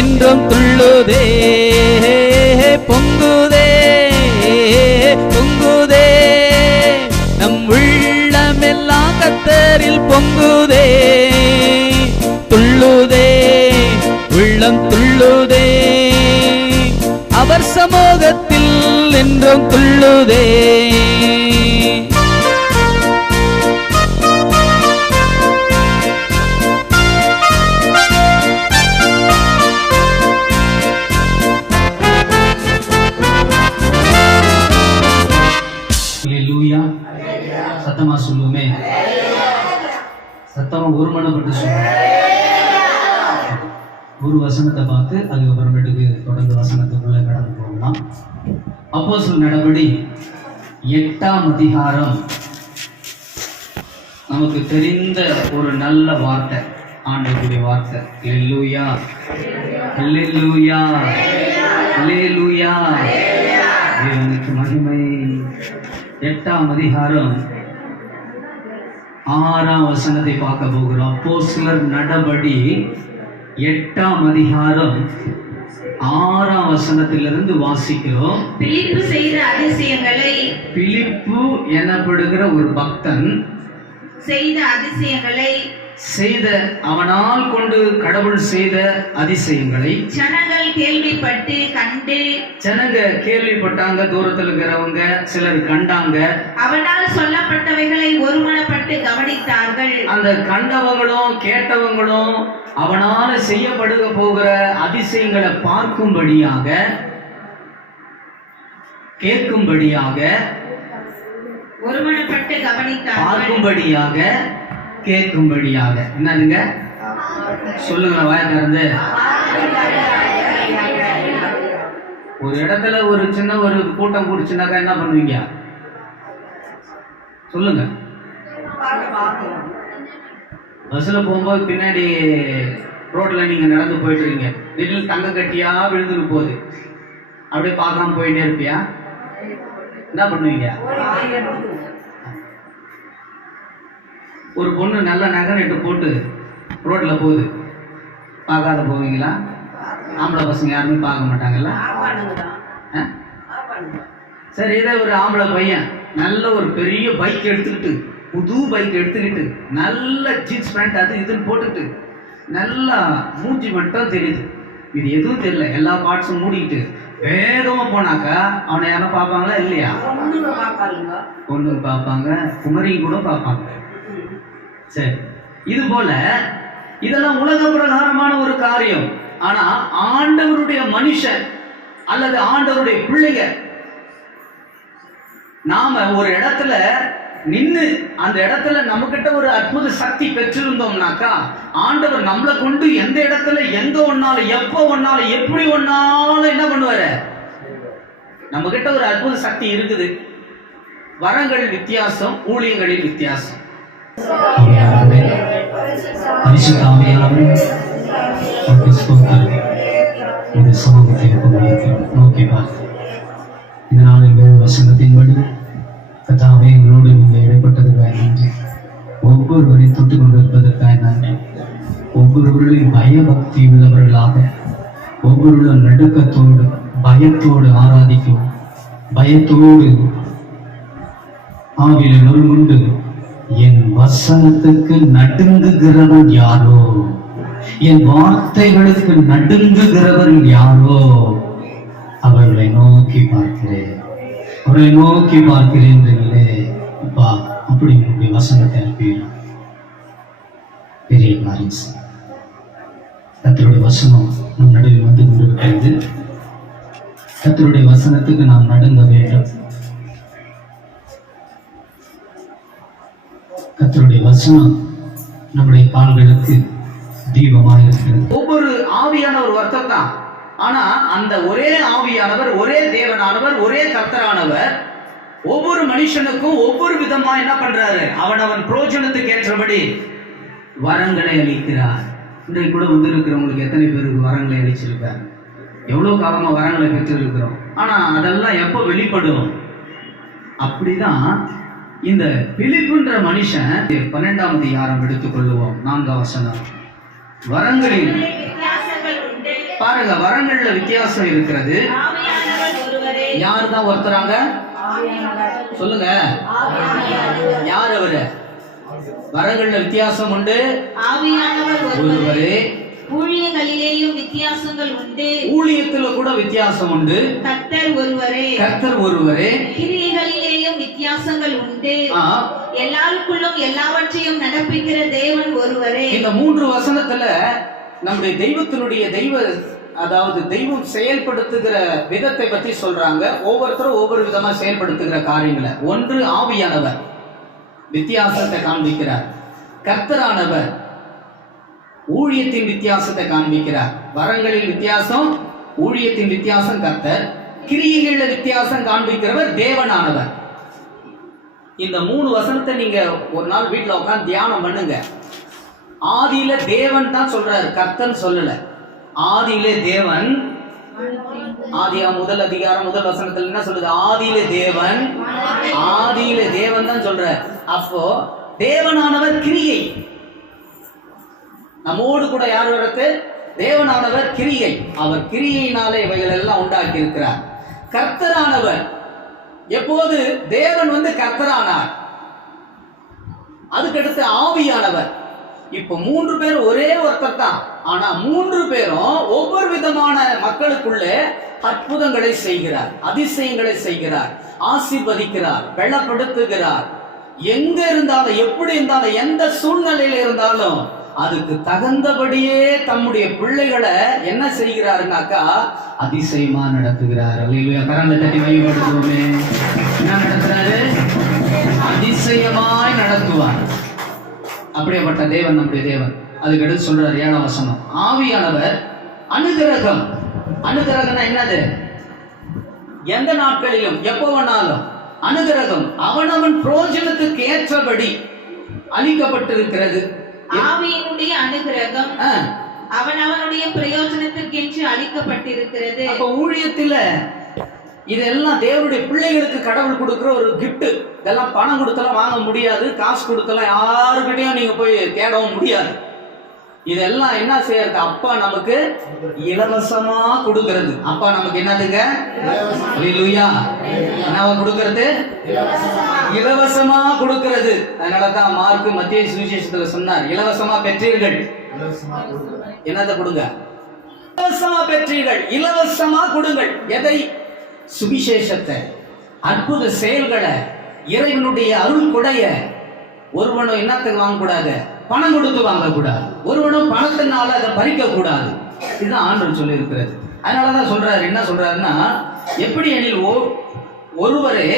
என்றும் துள்ளுதே பொங்குதே பொங்குதே நம் உள்ளமெல்லாம் கர்த்தரில் பொங்குதே துள்ளுதே உள்ளம் துள்ளுதே அவர் சமூகத்தில் என்றும் துள்ளுதே. சத்தமா சொல்லுவோமே, சத்தமா ஒருமனப்பட்டு சொல்லுவோம். ஒரு வசனத்தை பார்த்து அதுக்கப்புறமேட்டுக்கு தொடர்ந்து வசனத்துக்குள்ள கடந்து போகலாம். அப்போஸ்தலர் நடபடி 8ஆம் அதிகாரம். நமக்கு தெரிந்த ஒரு நல்ல வார்த்தை, ஆண்டவருடைய வார்த்தை. அல்லேலூயா அல்லேலூயா அல்லேலூயா, தேவனுக்கு மகிமை. 8ஆம் அதிகாரம் 6ஆம் வசனத்தை பார்க்க போகிறோம். அப்போஸ்தலர் நடபடி 8ஆம் அதிகாரம் 6ஆம் வசனத்திலிருந்து வாசிக்கிறோம். பிலிப்பு செய்த அதிசயங்களை, பிலிப்பு எனப்படுகிற ஒரு பக்தன் செய்த அவனால் கொண்டு கடவுள் செய்த அதிசயங்களை ஜனங்கள் கேள்விப்பட்டு கண்டு, ஜனங்க கேள்விப்பட்டாங்க, தூரத்தில் இருக்கிறவங்க சிலர் கண்டாங்க. அவனால் சொல்லப்பட்டவைகளை ஒருமனப்பட்டு கவனித்தார்கள். அந்த கண்டவங்களும் கேட்டவங்களும் அவனால செய்யப்படுக போகிற அதிசயங்களை பார்க்கும்படியாக, கேட்கும்படியாக, ஒருமனப்பட்டு கவனித்தார்கள். பார்க்கும்படியாக, கேட்கும்படியாக. என்னதுங்க சொல்லுங்க, வாய திறந்து. ஒரு இடத்துல ஒரு சின்ன ஒரு கூட்டம் கூடிச்சுனாக்கா என்ன பண்ணுவீங்க சொல்லுங்க? பஸ்ல போகும்போது பின்னாடி ரோட்ல நீங்க நடந்து போயிட்டு இருக்கீங்க, திடீர்னு தங்க கட்டியா விழுந்துட்டு போகுது, அப்படியே பார்க்காம போயிட்டே இருப்பியா? என்ன பண்ணுவீங்க? ஒரு பொண்ணு நல்ல நகை நட்டு போட்டு ரோட்ல போகுது, பார்க்காத போவீங்களா? ஆம்பளை பசங்க யாருமே பார்க்க மாட்டாங்கல்ல. சரி, இதே ஒரு ஆம்பளை பையன் நல்ல ஒரு பெரிய பைக் எடுத்துக்கிட்டு, புது பைக் எடுத்துக்கிட்டு, நல்ல ஜீன்ஸ் பேண்ட் அது இதுன்னு போட்டுக்கிட்டு, நல்லா மூஞ்சி மட்டும் தெரியுது, இது எதுவும் தெரியல, எல்லா பார்ட்ஸும் மூடிக்கிட்டு வேகமா போனாக்கா அவனை யாரும் பார்ப்பாங்களா இல்லையா? பொண்ணு பார்ப்பாங்க, குமரி கூட பார்ப்பாங்க. சரி, இது போல இதெல்லாம் உலக பிரகாரமான ஒரு காரியம். ஆனா ஆண்டவருடைய மனுஷன் அல்லது ஆண்டவருடைய பிள்ளைங்க நாம ஒரு இடத்துல நின்று அந்த இடத்துல நம்ம கிட்ட ஒரு அற்புத சக்தி பெற்றிருந்தோம்னாக்கா, ஆண்டவர் நம்மளை கொண்டு எந்த இடத்துல எங்க ஒன்னாலும் எப்போ ஒன்னாலும் எப்படி ஒன்னாலும் என்ன பண்ணுவாரு? நம்ம கிட்ட ஒரு அற்புத சக்தி இருக்குது. வரங்கள் வித்தியாசம், ஊழியங்களில் வித்தியாசம். நோக்கி பார்த்து இதனால் வசனத்தின்படி கதாவே எங்களோடு நீங்கள் இடைப்பட்டதற்காக நன்றி. ஒவ்வொருவரை தொட்டு கொண்டிருப்பதற்காக நன்றி. ஒவ்வொருவர்களையும் பயபக்தி உள்ளவர்களாக, ஒவ்வொருவரும் நடுக்கத்தோடு பயத்தோடு ஆராதிக்கும், பயத்தோடு ஆவியில் நொறுங்குண்டு என் வசனத்துக்கு நடுங்குகிறவன் யாரோ, என் வார்த்தைகளுக்கு நடுங்குகிறவன் யாரோ அவர்களை நோக்கி பார்க்கிறேன், அவரை நோக்கி பார்க்கிறேன். அப்பா, அப்படி உங்களுடைய வசனத்தை அனுப்பிடலாம். பெரிய காரியம். கர்த்தருடைய வசனம் நம் நடுவில் வந்து கொண்டிருக்கிறது. கர்த்தருடைய வசனத்துக்கு நாம் நடுங்க வேண்டும். கர்த்தருடைய வசனம் நம்முடைய கால்களுக்கு தீபமாக இருக்கிறது. ஒவ்வொரு ஆவியானவர் ஒருத்தர் தான். ஆனா அந்த ஒரே ஆவியானவர், ஒரே தேவனானவர், ஒரே கர்த்தரானவர் ஒவ்வொரு மனுஷனுக்கும் ஒவ்வொரு விதமா என்ன பண்றாரு? அவனவன் பிரயோஜனத்துக்கு ஏற்றபடி வரங்களை அளிக்கிறார். இன்றைக்கு கூட வந்து இருக்கிறவங்களுக்கு எத்தனை பேருக்கு வரங்களை அளிச்சிருக்காரு? எவ்வளவு காலமா வரங்களை பெற்று இருக்கிறோம். ஆனா அதெல்லாம் எப்ப வெளிப்படும்? அப்படிதான் இந்த பிலிப்புன்ற மனுஷன் 12ஆம் அதிகாரம் எடுத்துக்கொள்ளுவோம். 4ஆம் வசனம். வரங்களில் வித்தியாசங்கள் உண்டு, பாருங்க, வரங்கள்ல வித்தியாசம் இருக்கிறது. ஆவியானவர் ஒருவரே. யார் தான் ஒருத்தராங்க சொல்லுங்க, யார் அவரு? வரங்கள்ல வித்தியாசம் உண்டு. ஆவியானவர் ஒருவரே. ஒருவரே. ஊழியங்களிலேயும் வித்தியாசங்கள் உண்டு. ஊழியத்துல கூட வித்தியாசம் உண்டு. கர்த்தர் ஒருவரே. கர்த்தர் ஒருவரே. கிரியைகளிலேயும் வித்தியாசங்கள் உண்டு. ஆ, எல்லாருக்குள்ளும் எல்லாவற்றையும் நடப்பிக்கிற தேவன் ஒருவரே. இந்த 3 வசனத்துல நம்முடைய தெய்வத்தினுடைய அதாவது தெய்வம் செயல்படுத்துகிற விதத்தை பற்றி சொல்றாங்க. ஒவ்வொருத்தரும் ஒவ்வொரு விதமா செயல்படுத்துகிற காரியங்களை. ஒன்று, ஆவியானவர் வித்தியாசத்தை காண்பிக்கிறார். கர்த்தரானவர் ஊழியத்தின் வித்தியாசத்தை காண்பிக்கிறார். வரங்களில் வித்தியாசம், ஊழியத்தின் வித்தியாசம் கர்த்தர். கிரியைகள்ல வித்தியாசம் காண்பிக்கிறவர் தேவனானவர். இந்த 3 வசனத்தை நீங்க ஒரு நாள் வீட்டுல உட்கார்ந்து தியானம் பண்ணுங்க. ஆதியில தேவன் தான் சொல்றாரு, கர்த்தன் சொல்லல. ஆதியிலே தேவன். ஆதியா முதல் அதிகாரம் முதல் வசனத்துல என்ன சொல்லுது? ஆதியிலே தேவன். ஆதியிலே தேவன் தான் சொல்ற. அப்போ தேவனானவர் கிரியை. நம்மோடு கூட யார் வரது? தேவனானவர் கிரியை. அவர் கிரியையினாலே இவைகள் எல்லாம் உண்டாக்கி இருக்கிறார். கர்த்தரானவர் எப்போது தேவன் கர்த்தரானார், அதுக்கடுத்து ஆவியானவர். இப்ப 3 பேர் ஒரே ஒருத்தர் தான். ஆனா 3 பேரும் ஒவ்வொரு விதமான மக்களுக்குள்ளே அற்புதங்களை செய்கிறார், அதிசயங்களை செய்கிறார், ஆசீர்வதிக்கிறார், பலப்படுத்துகிறார். எங்க இருந்தாலும், எப்படி இருந்தாலும், எந்த சூழ்நிலையில இருந்தாலும் அதுக்கு தகுந்தபடியே தம்முடைய பிள்ளைகளை என்ன செய்கிறாருனாக்கா அதிசயமா நடத்துகிறார். அல்லேலூயா. கரங்களை தட்டி மையப்படுத்துவோமே. என்ன நடத்துறாரு? அதிசயமாய் நடத்துவார். அப்படியேப்பட்ட தேவன் நம்முடைய தேவன். அதுக்கு எடுத்து சொல்றாரு 7ஆம் வசனம். ஆவியானவர் அனுகிரகம். அனுகிரகம்னா என்னது? எந்த நாட்களிலும் எப்போ வேணாலும் அனுகிரகம் அவனவன் பிரயோஜனத்துக்கு ஏற்றபடி அளிக்கப்பட்டிருக்கிறது. ஆவியினுடைய அனுகிரகம் அவனவனுடைய பிரயோஜனத்திற்கென்று அளிக்கப்பட்டிருக்கிறது. அப்ப ஊழியத்துல இதெல்லாம் தேவனுடைய பிள்ளைகளுக்கு கடவுள் கொடுக்கிற ஒரு கிஃப்ட். இதெல்லாம் பணம் கொடுத்தலாம் வாங்க முடியாது, காசு கொடுத்தலாம் யாருக்கிட்டையும் நீங்க போய் தேடவும் முடியாது. இதெல்லாம் என்ன செய்யறது? அப்பா நமக்கு இலவசமா கொடுக்கிறது. அப்பா நமக்கு என்னதுங்க? அல்லேலூயா. என்னவா கொடுக்கிறது? இலவசமா கொடுக்கிறது. அதனாலதான் மார்க் மத்திய சுவிசேஷத்துல சொன்னார், இலவசமா பெற்றீர்கள். என்னதை கொடுங்க? இலவசமா பெற்றீர்கள். இலவசமா கொடுங்கள். எதை? சுவிசேஷத்தை, அற்புத செயல்களை, இறைவனுடைய அருள் கொடைய. ஒருவனும் என்னத்துக்கு வாங்கக்கூடாது? பணம் கொடுத்து வாங்கக்கூடாது. ஒருவனும் பணத்தினால அதை பறிக்க கூடாது. இதுதான் ஆண்டவர் சொல்லி இருக்கிறது. அதனாலதான் சொல்றாரு, என்ன சொல்றாருன்னா, எப்படி எனில் ஒருவரே,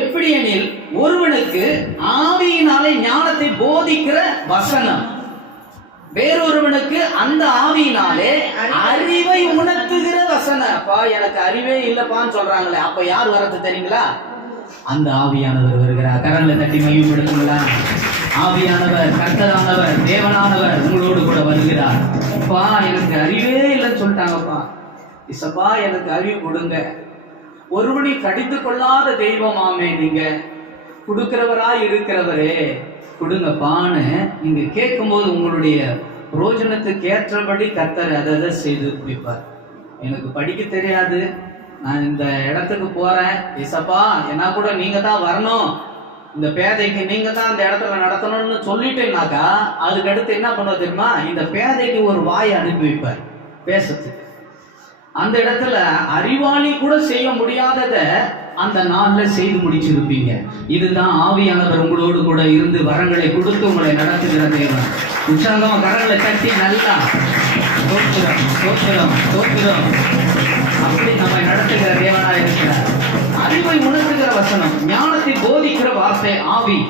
எப்படி எனில் ஒருவனுக்கு ஆவியினாலே ஞானத்தை போதிக்கிற வசனம், வேறொருவனுக்கு அந்த ஆவியினாலே அறிவை உணர்த்துகிற வசனம். அப்பா எனக்கு அறிவே இல்லப்பான்னு சொல்றாங்களே, அப்ப யார் வரது தெரியுங்களா? அந்த ஆவியானவர் வருகிறார். கரங்களை தட்டி மையப்படுத்துங்களா? ஆவியானவர், கர்த்தரானவர், தேவனானவர் உங்களோடு கூட வருகிறார். அப்பா எனக்கு அறிவே இல்லைன்னு சொல்லிட்டாங்கப்பா, இசப்பா எனக்கு அறிவு கொடுங்க. ஒருவனை கடித்து கொள்ளாத தெய்வமாமே நீங்க, கொடுக்கிறவராய் இருக்கிறவரே கொடுங்கப்பான்னு நீங்க கேட்கும்போது உங்களுடைய புரோஜனத்துக்கு ஏற்றபடி கர்த்தர் அதை செய்து முடிப்பார். எனக்கு படிக்க தெரியாது, நான் இந்த இடத்துக்கு போறேன், இசப்பா என்ன கூட நீங்க தான் வரணும், இந்த பேதைக்கு நீங்க தான் அந்த இடத்துல நடத்தணும்னு சொல்லிட்டேன்னாக்கா அதுக்கு அடுத்து என்ன பண்ண தெரியுமா? இந்த பேதைக்கு ஒரு வாயை அனுப்பி வைப்பார் பேசுறதுக்கு. அந்த இடத்துல அறிவாளி கூட செய்ய முடியாதத அந்த நாள்ல செய்து முடிச்சிருப்பீங்க. இதுதான் ஆவியானவர் உங்களோடு கூட இருந்து வரங்களை கொடுத்து உங்களை நடத்துகிற தேவன். உற்சாகமா கரங்களை தட்டி நல்லா தோற்கிறோம் தோற்கிறோம் தோற்கிறோம் அப்படி நம்மை நடத்துகிற தேவனாக இருக்கிறார். அறிவை உணர்த்துகிற வசனம், ஞானத்தை போதிக்கிற வார்த்தை ஆவி.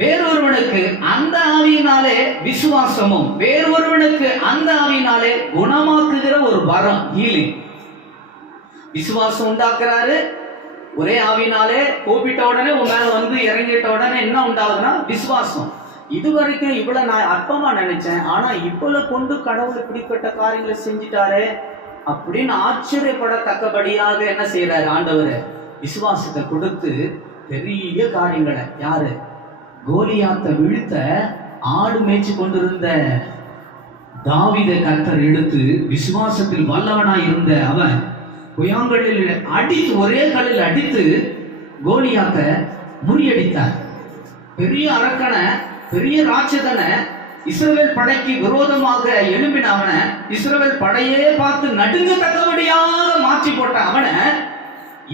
வேறொருவனுக்கு அந்த ஆவியினாலே விசுவாசமும், வேறொருவனுக்கு அந்த ஆவியினாலே குணமாக்குகிற ஒரு வரம், ஹீலிங். விசுவாசம் உண்டாக்குறாரு ஒரே ஆவினாலே. கூப்பிட்ட உடனே உன் மேல இறங்கிட்ட உடனே என்ன உண்டாகுதுன்னா விசுவாசம். இதுவரைக்கும் இவ்வளவு நான் அற்பமா நினைச்சேன், ஆனா இவ்வளவு கொண்டு கடவுள் இப்படிப்பட்ட காரியங்களை செஞ்சிட்டாரே அப்படின்னு ஆச்சரியப்படத்தக்கபடியாக என்ன செய்யறாரு ஆண்டவர்? விசுவாசத்தை கொடுத்து பெரிய காரியங்களை. யாரு? கோலியாத்தை வீழ்த்த ஆடு மேய்ச்சி கொண்டிருந்த தாவீதை கர்த்தர் எடுத்து விசுவாசத்தில் வல்லவனாய் இருந்த அவன் பொய்யாங்கல்லில் அடித்து, ஒரே கல்லில் அடித்து கோலியாத்தை முறியடித்தார். பெரிய அரக்கனை, பெரிய ராட்சதனை, இஸ்ரவேல் படைக்கு விரோதமாக எழும்பின அவனை இஸ்ரவேல் படையே பார்த்து நடுங்கத்தக்கபடியாக மாற்றி போட்ட அவனை,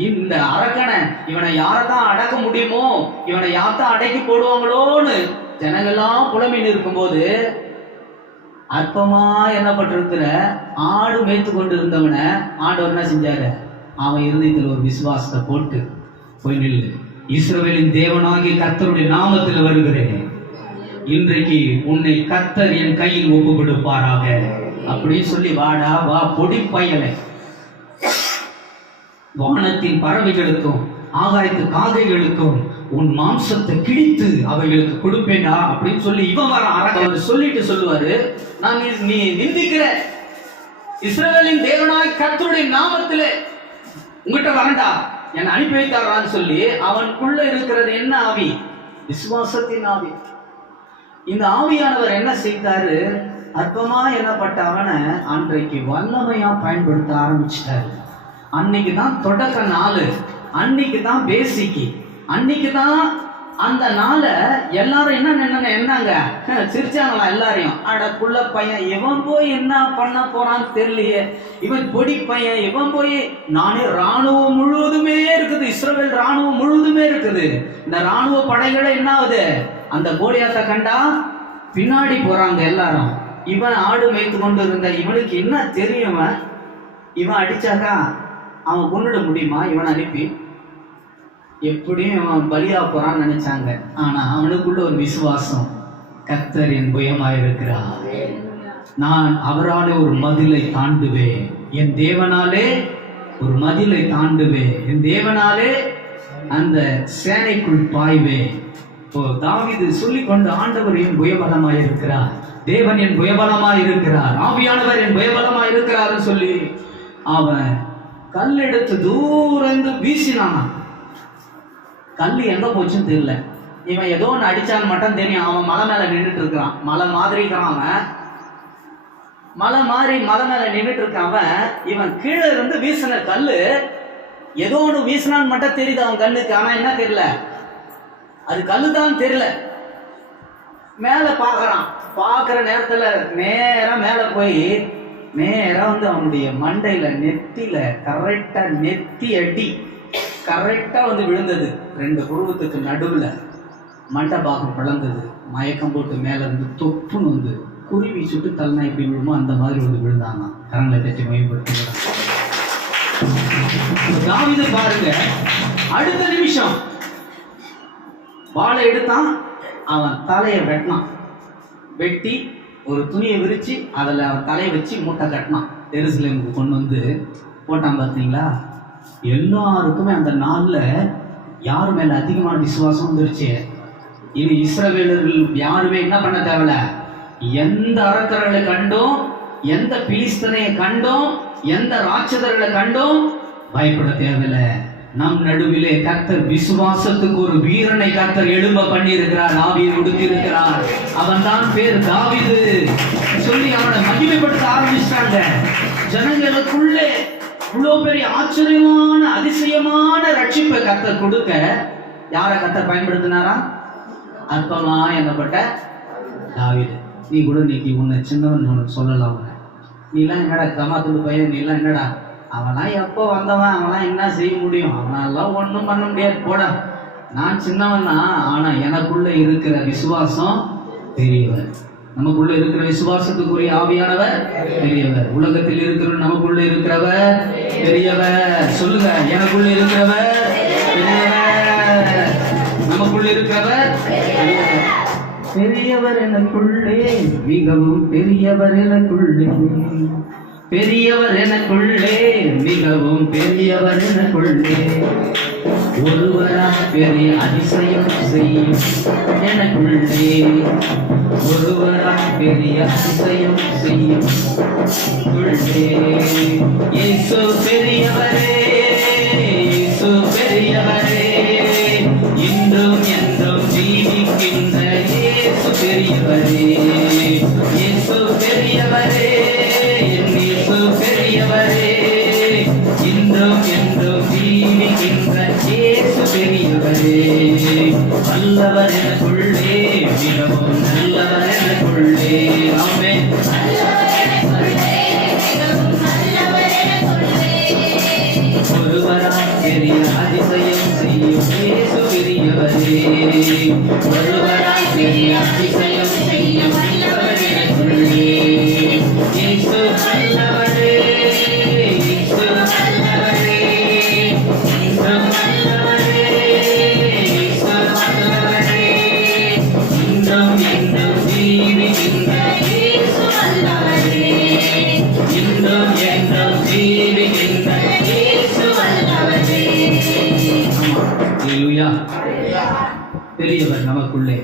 இந்த அரக்கனை, இவனை யாரதான் அடக்க முடியுமோ, இவனை யார்தான் அடக்கி போடுவாங்களோன்னு ஜனங்கள்லாம் புலம்பின்னு இருக்கும்போது, அற்பமா என்னப்பட்டிருக்கிற ஆடு மேய்த்து கொண்டு இருந்தவனை ஆண்டவர் என்ன செஞ்சாரு? அவன் இருதயத்தில் ஒரு விசுவாசத்தை போட்டு, போய் நில்லு, இஸ்ரவேலின் தேவனாகிய கர்த்தருடைய நாமத்தில் வருகிறேன், இன்றைக்கு உன்னை கர்த்தர் என் கையில் ஒப்பு கொடுப்பாராக அப்படின்னு சொல்லி, வாடா வா பொடி பயலை, வானத்தின் பறவைகளுக்கும் ஆகாயத்து காகைகளுக்கும் உன் மாம்சத்தை கிழித்து அவைகளுக்கு கொடுப்பேனா அப்படின்னு சொல்லி இவன் வர அரக்கன் சொல்லிட்டு சொல்லுவாரு, நான் நீ நிந்திக்கிற இஸ்ரவேலின் தேவனாய் கர்த்தருடைய நாமத்திலே உங்ககிட்ட வரண்டா, என்னை அனுப்பி வைத்தாரான்னு சொல்லி அவனுக்குள்ள இருக்கிறது என்ன ஆவி? விசுவாசத்தின் ஆவி. இந்த ஆவியானவர் என்ன செய்தாரு? அற்பமா என்னப்பட்ட அவனை அன்றைக்கு வல்லமையா பயன்படுத்த ஆரம்பிச்சிட்டாரு. அன்னைக்கு தான் தொடக்க நாள், அன்னைக்கு தான் பேசிக்கு, அன்னைக்கு தான் அந்த நாளை எல்லாரும் என்னங்க சிரிச்சாங்களா எல்லாரையும், அட புள்ள பையன், இவன் போய் என்ன பண்ண போறான்னு தெரியலையே, இவன் பொடி பையன், இவன் போய், நானே ராணுவம் முழுவதுமே இருக்குது, இஸ்ரவேல் ராணுவம் முழுவதுமே இருக்குது, இந்த ராணுவ படைகளை என்ன ஆகுது, அந்த கோலியாத்தை கண்டா பின்னாடி போறாங்க எல்லாரும். இவன் ஆடு மேய்த்து கொண்டு இருந்த இவனுக்கு என்ன தெரியும், இவன் அடிச்சாக்கா அவன் கொண்டுட முடியுமா, இவன் அனுப்பி எப்படியும் அவன் பலியா போறான்னு நினைச்சாங்க. ஆனா அவனுக்குள்ள ஒரு விசுவாசம், கர்த்தர் என் புயமாயிருக்கிறார், நான் அவராலே ஒரு மதிலை தாண்டுவேன், என் தேவனாலே ஒரு மதிலை தாண்டுவேன், என் தேவனாலே அந்த சேனைக்குள் பாய்வேன். தாவீது சொல்லிக்கொண்டு, ஆண்டவர் என் புயபலமாய் இருக்கிறார், தேவன் என் புயபலமாய் இருக்கிறார், ஆவியானவர் என் புயபலமாய் இருக்கிறார் சொல்லி அவன் கல் எடுத்து தூரந்து வீசினான். கல் எங்க போச்சுன்னு தெரியல, இவன் ஏதோ ஒன்று அடிச்சான்னு மட்டும் தெரியும். அவன் மலை மேல நின்றுட்டு இருக்கிறான், மலை மாதிரி இருக்கிறான், அவன் மலை மாதிரி மலை மேல நின்றுட்டு இருக்கான் அவன். இவன் கீழே இருந்து வீசின கல்லு ஏதோ ஒன்று வீசினான்னு மட்டும் தெரியுது அவன் கண்ணுக்கு, ஆனா என்ன தெரியல, அது கல்லுதான் தெரியல. மேல பாக்குறான், பாக்குற நேரத்துல நேரா மேல போய் நேரா வந்து அவனுடைய மண்டையில நெத்தியில கரெக்டா நெத்தி அடி கரெக்டா வந்து விழுந்தது. ரெண்டு புருவத்துக்கு நடுவுல மண்டை பாகம் பிளந்தது. மயக்கம் போட்டு மேல இருந்து தொப்புன்னு வந்து குருவி சுட்டு தள்ளனா எப்படி விழுமோ அந்த மாதிரி வந்து விழுந்தாங்க. கரங்களை தட்டி மையப்படுத்துகிறான். தாவீது பாருங்க, அடுத்த நிமிஷம் வாளை எடுத்தான், அவன் தலையை வெட்டினான். வெட்டி ஒரு துணியை விரிச்சு அதில் அவன் தலையை வச்சு மூட்டை கட்டினான். எருசலேமுக்கு கொண்டு வந்து போட்டான். பார்த்தீங்களா, எல்லாருக்குமே அந்த நாளில் யாரு மேலே அதிகமான விசுவாசம் வந்துருச்சு. இனி இஸ்ரவேலர்கள் யாருமே என்ன பண்ண தேவையில்ல, எந்த அரக்கர்களை கண்டோம், எந்த பிலிஸ்தனையை கண்டோம், எந்த ராட்சதர்களை கண்டோம் பயப்பட தேவையில்லை. நம் நடுவிலே கர்த்தர் விசுவாசத்துக்கு ஒரு வீரனை கர்த்தர் எழும்ப பண்ணி இருக்கிறார், ஆவியை கொடுத்து இருக்கிறார். அவன் தான் பேர் தாவீது சொல்லி அவனை மகிமைப்படுத்த ஆரம்பிச்சிட்டாங்க. ஜனங்களுக்குள்ளே இவ்வளவு பெரிய ஆச்சரியமான அதிசயமான ரட்சிப்பை கர்த்தர் கொடுக்க யாரை கர்த்தர் பயன்படுத்தினாரா? அற்பமா என்னப்பட்ட தாவீது. நீ கூட இன்னைக்கு உன்னை சின்னவன் சொல்லலாம், நீலாம் என்னடா கமாத்துக்கு பையன், நீலாம் என்னடா, அவன்லாம் எப்போ வந்தவன், அவன்லாம் என்ன செய்ய முடியும், அவனெல்லாம் ஒன்றும் பண்ண முடியாது போட, நான் சின்னவன் தான். ஆனா எனக்குள்ள இருக்கிற விசுவாசம் பெரியவர். நமக்குள்ள இருக்கிற விசுவாசத்துக்குரிய ஆவியானவர் பெரியவர். உலகத்தில் இருக்கிற நமக்குள்ள இருக்கிறவர் பெரியவர். சொல்லுங்க, எனக்குள்ள இருக்கிறவர் பெரியவர், நமக்குள்ள இருக்கிறவர் பெரியவர். எனக்குள்ளே மிகவும் பெரியவர், எனக்குள்ளே பெரியவர், எனக்குள்ளே மிகவும் பெரியவர், எனக்குள்ளே ஒருவராக பெரிய அதிசயம் செய்யும் எனக்குள்ளே, ஒருவராக பெரிய அதிசயம் செய்யும் உள்ளே. இயேசு பெரியவரே, இயேசு பெரியவரே, இன்றும் என்றும் ஜீவிக்கின்ற இயேசு பெரியவரே, ஒருவராய் பெரிய அதிசயம் செய்ய வல்லவர் எனக்குள்ளே. இயேசு வல்லவரே, இயேசு வல்லவரே, இன்றும் வல்லவரே, இயேசு வல்லவரே, இன்றும் என்றும் ஜீவிக்கின்ற இயேசு வல்லவரே, இன்றும் என்றும் ஜீவிக்கின்ற இயேசு வல்லவரே. ஹல்லேலூயா. பெரியவர் நமக்குள்ளே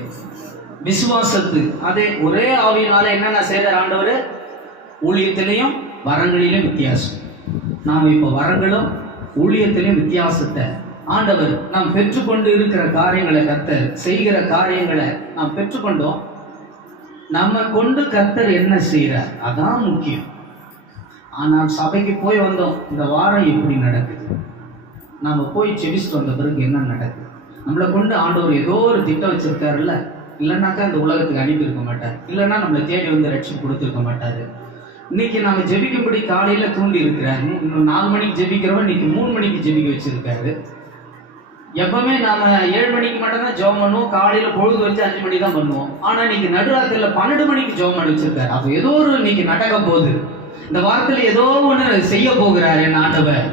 விசுவாசத்து அதே ஒரே ஆவியினால என்னென்ன செய்தார் ஆண்டவர்? ஊழியத்திலையும் வரங்களிலும் வித்தியாசம். நாம் இப்போ வரங்களும் ஊழியத்திலையும் வித்தியாசத்தை ஆண்டவர் நாம் பெற்றுக்கொண்டு இருக்கிற காரியங்களை, கர்த்தர் செய்கிற காரியங்களை நாம் பெற்றுக்கொண்டோம். நம்ம கொண்டு கர்த்தர் என்ன செய்கிறார் அதான் முக்கியம். ஆனால் சபைக்கு போய் வந்தோம், இந்த வாரம் எப்படி நடக்குது, நம்ம போய் செவிச்சுட்டு வந்த பிறகு என்ன நடக்குது? நம்மளை கொண்டு ஆண்டவர் ஏதோ ஒரு திட்டம் வச்சிருக்காருல்ல, இல்லைன்னாக்கா இந்த உலகத்துக்கு அனுப்பியிருக்க மாட்டார், இல்லைன்னா நம்மளை தேடி வந்து ரட்சிப்பு கொடுத்துருக்க மாட்டார். இன்னைக்கு நம்ம ஜெபிக்கும்படி காலையில தூண்டி இருக்கிறாரு. இன்னும் 4 மணிக்கு ஜெபிக்கிறவன் இன்னைக்கு 3 மணிக்கு ஜெபிக்க வச்சிருக்காரு. எப்பவுமே நாம 7 மணிக்கு மட்டும்தான் ஜெபம் பண்ணுவோம், காலையில பொழுது வச்சு 5 மணி தான் பண்ணுவோம். ஆனா இன்னைக்கு நடுராத்திரில 12 மணிக்கு ஜெபம் பண்ணி வச்சிருக்காரு. அப்போ ஏதோ ஒரு இன்னைக்கு நடக்க போகுது, இந்த வாரத்தில் ஏதோ ஒன்று செய்ய போகிறார் என் ஆண்டவர்.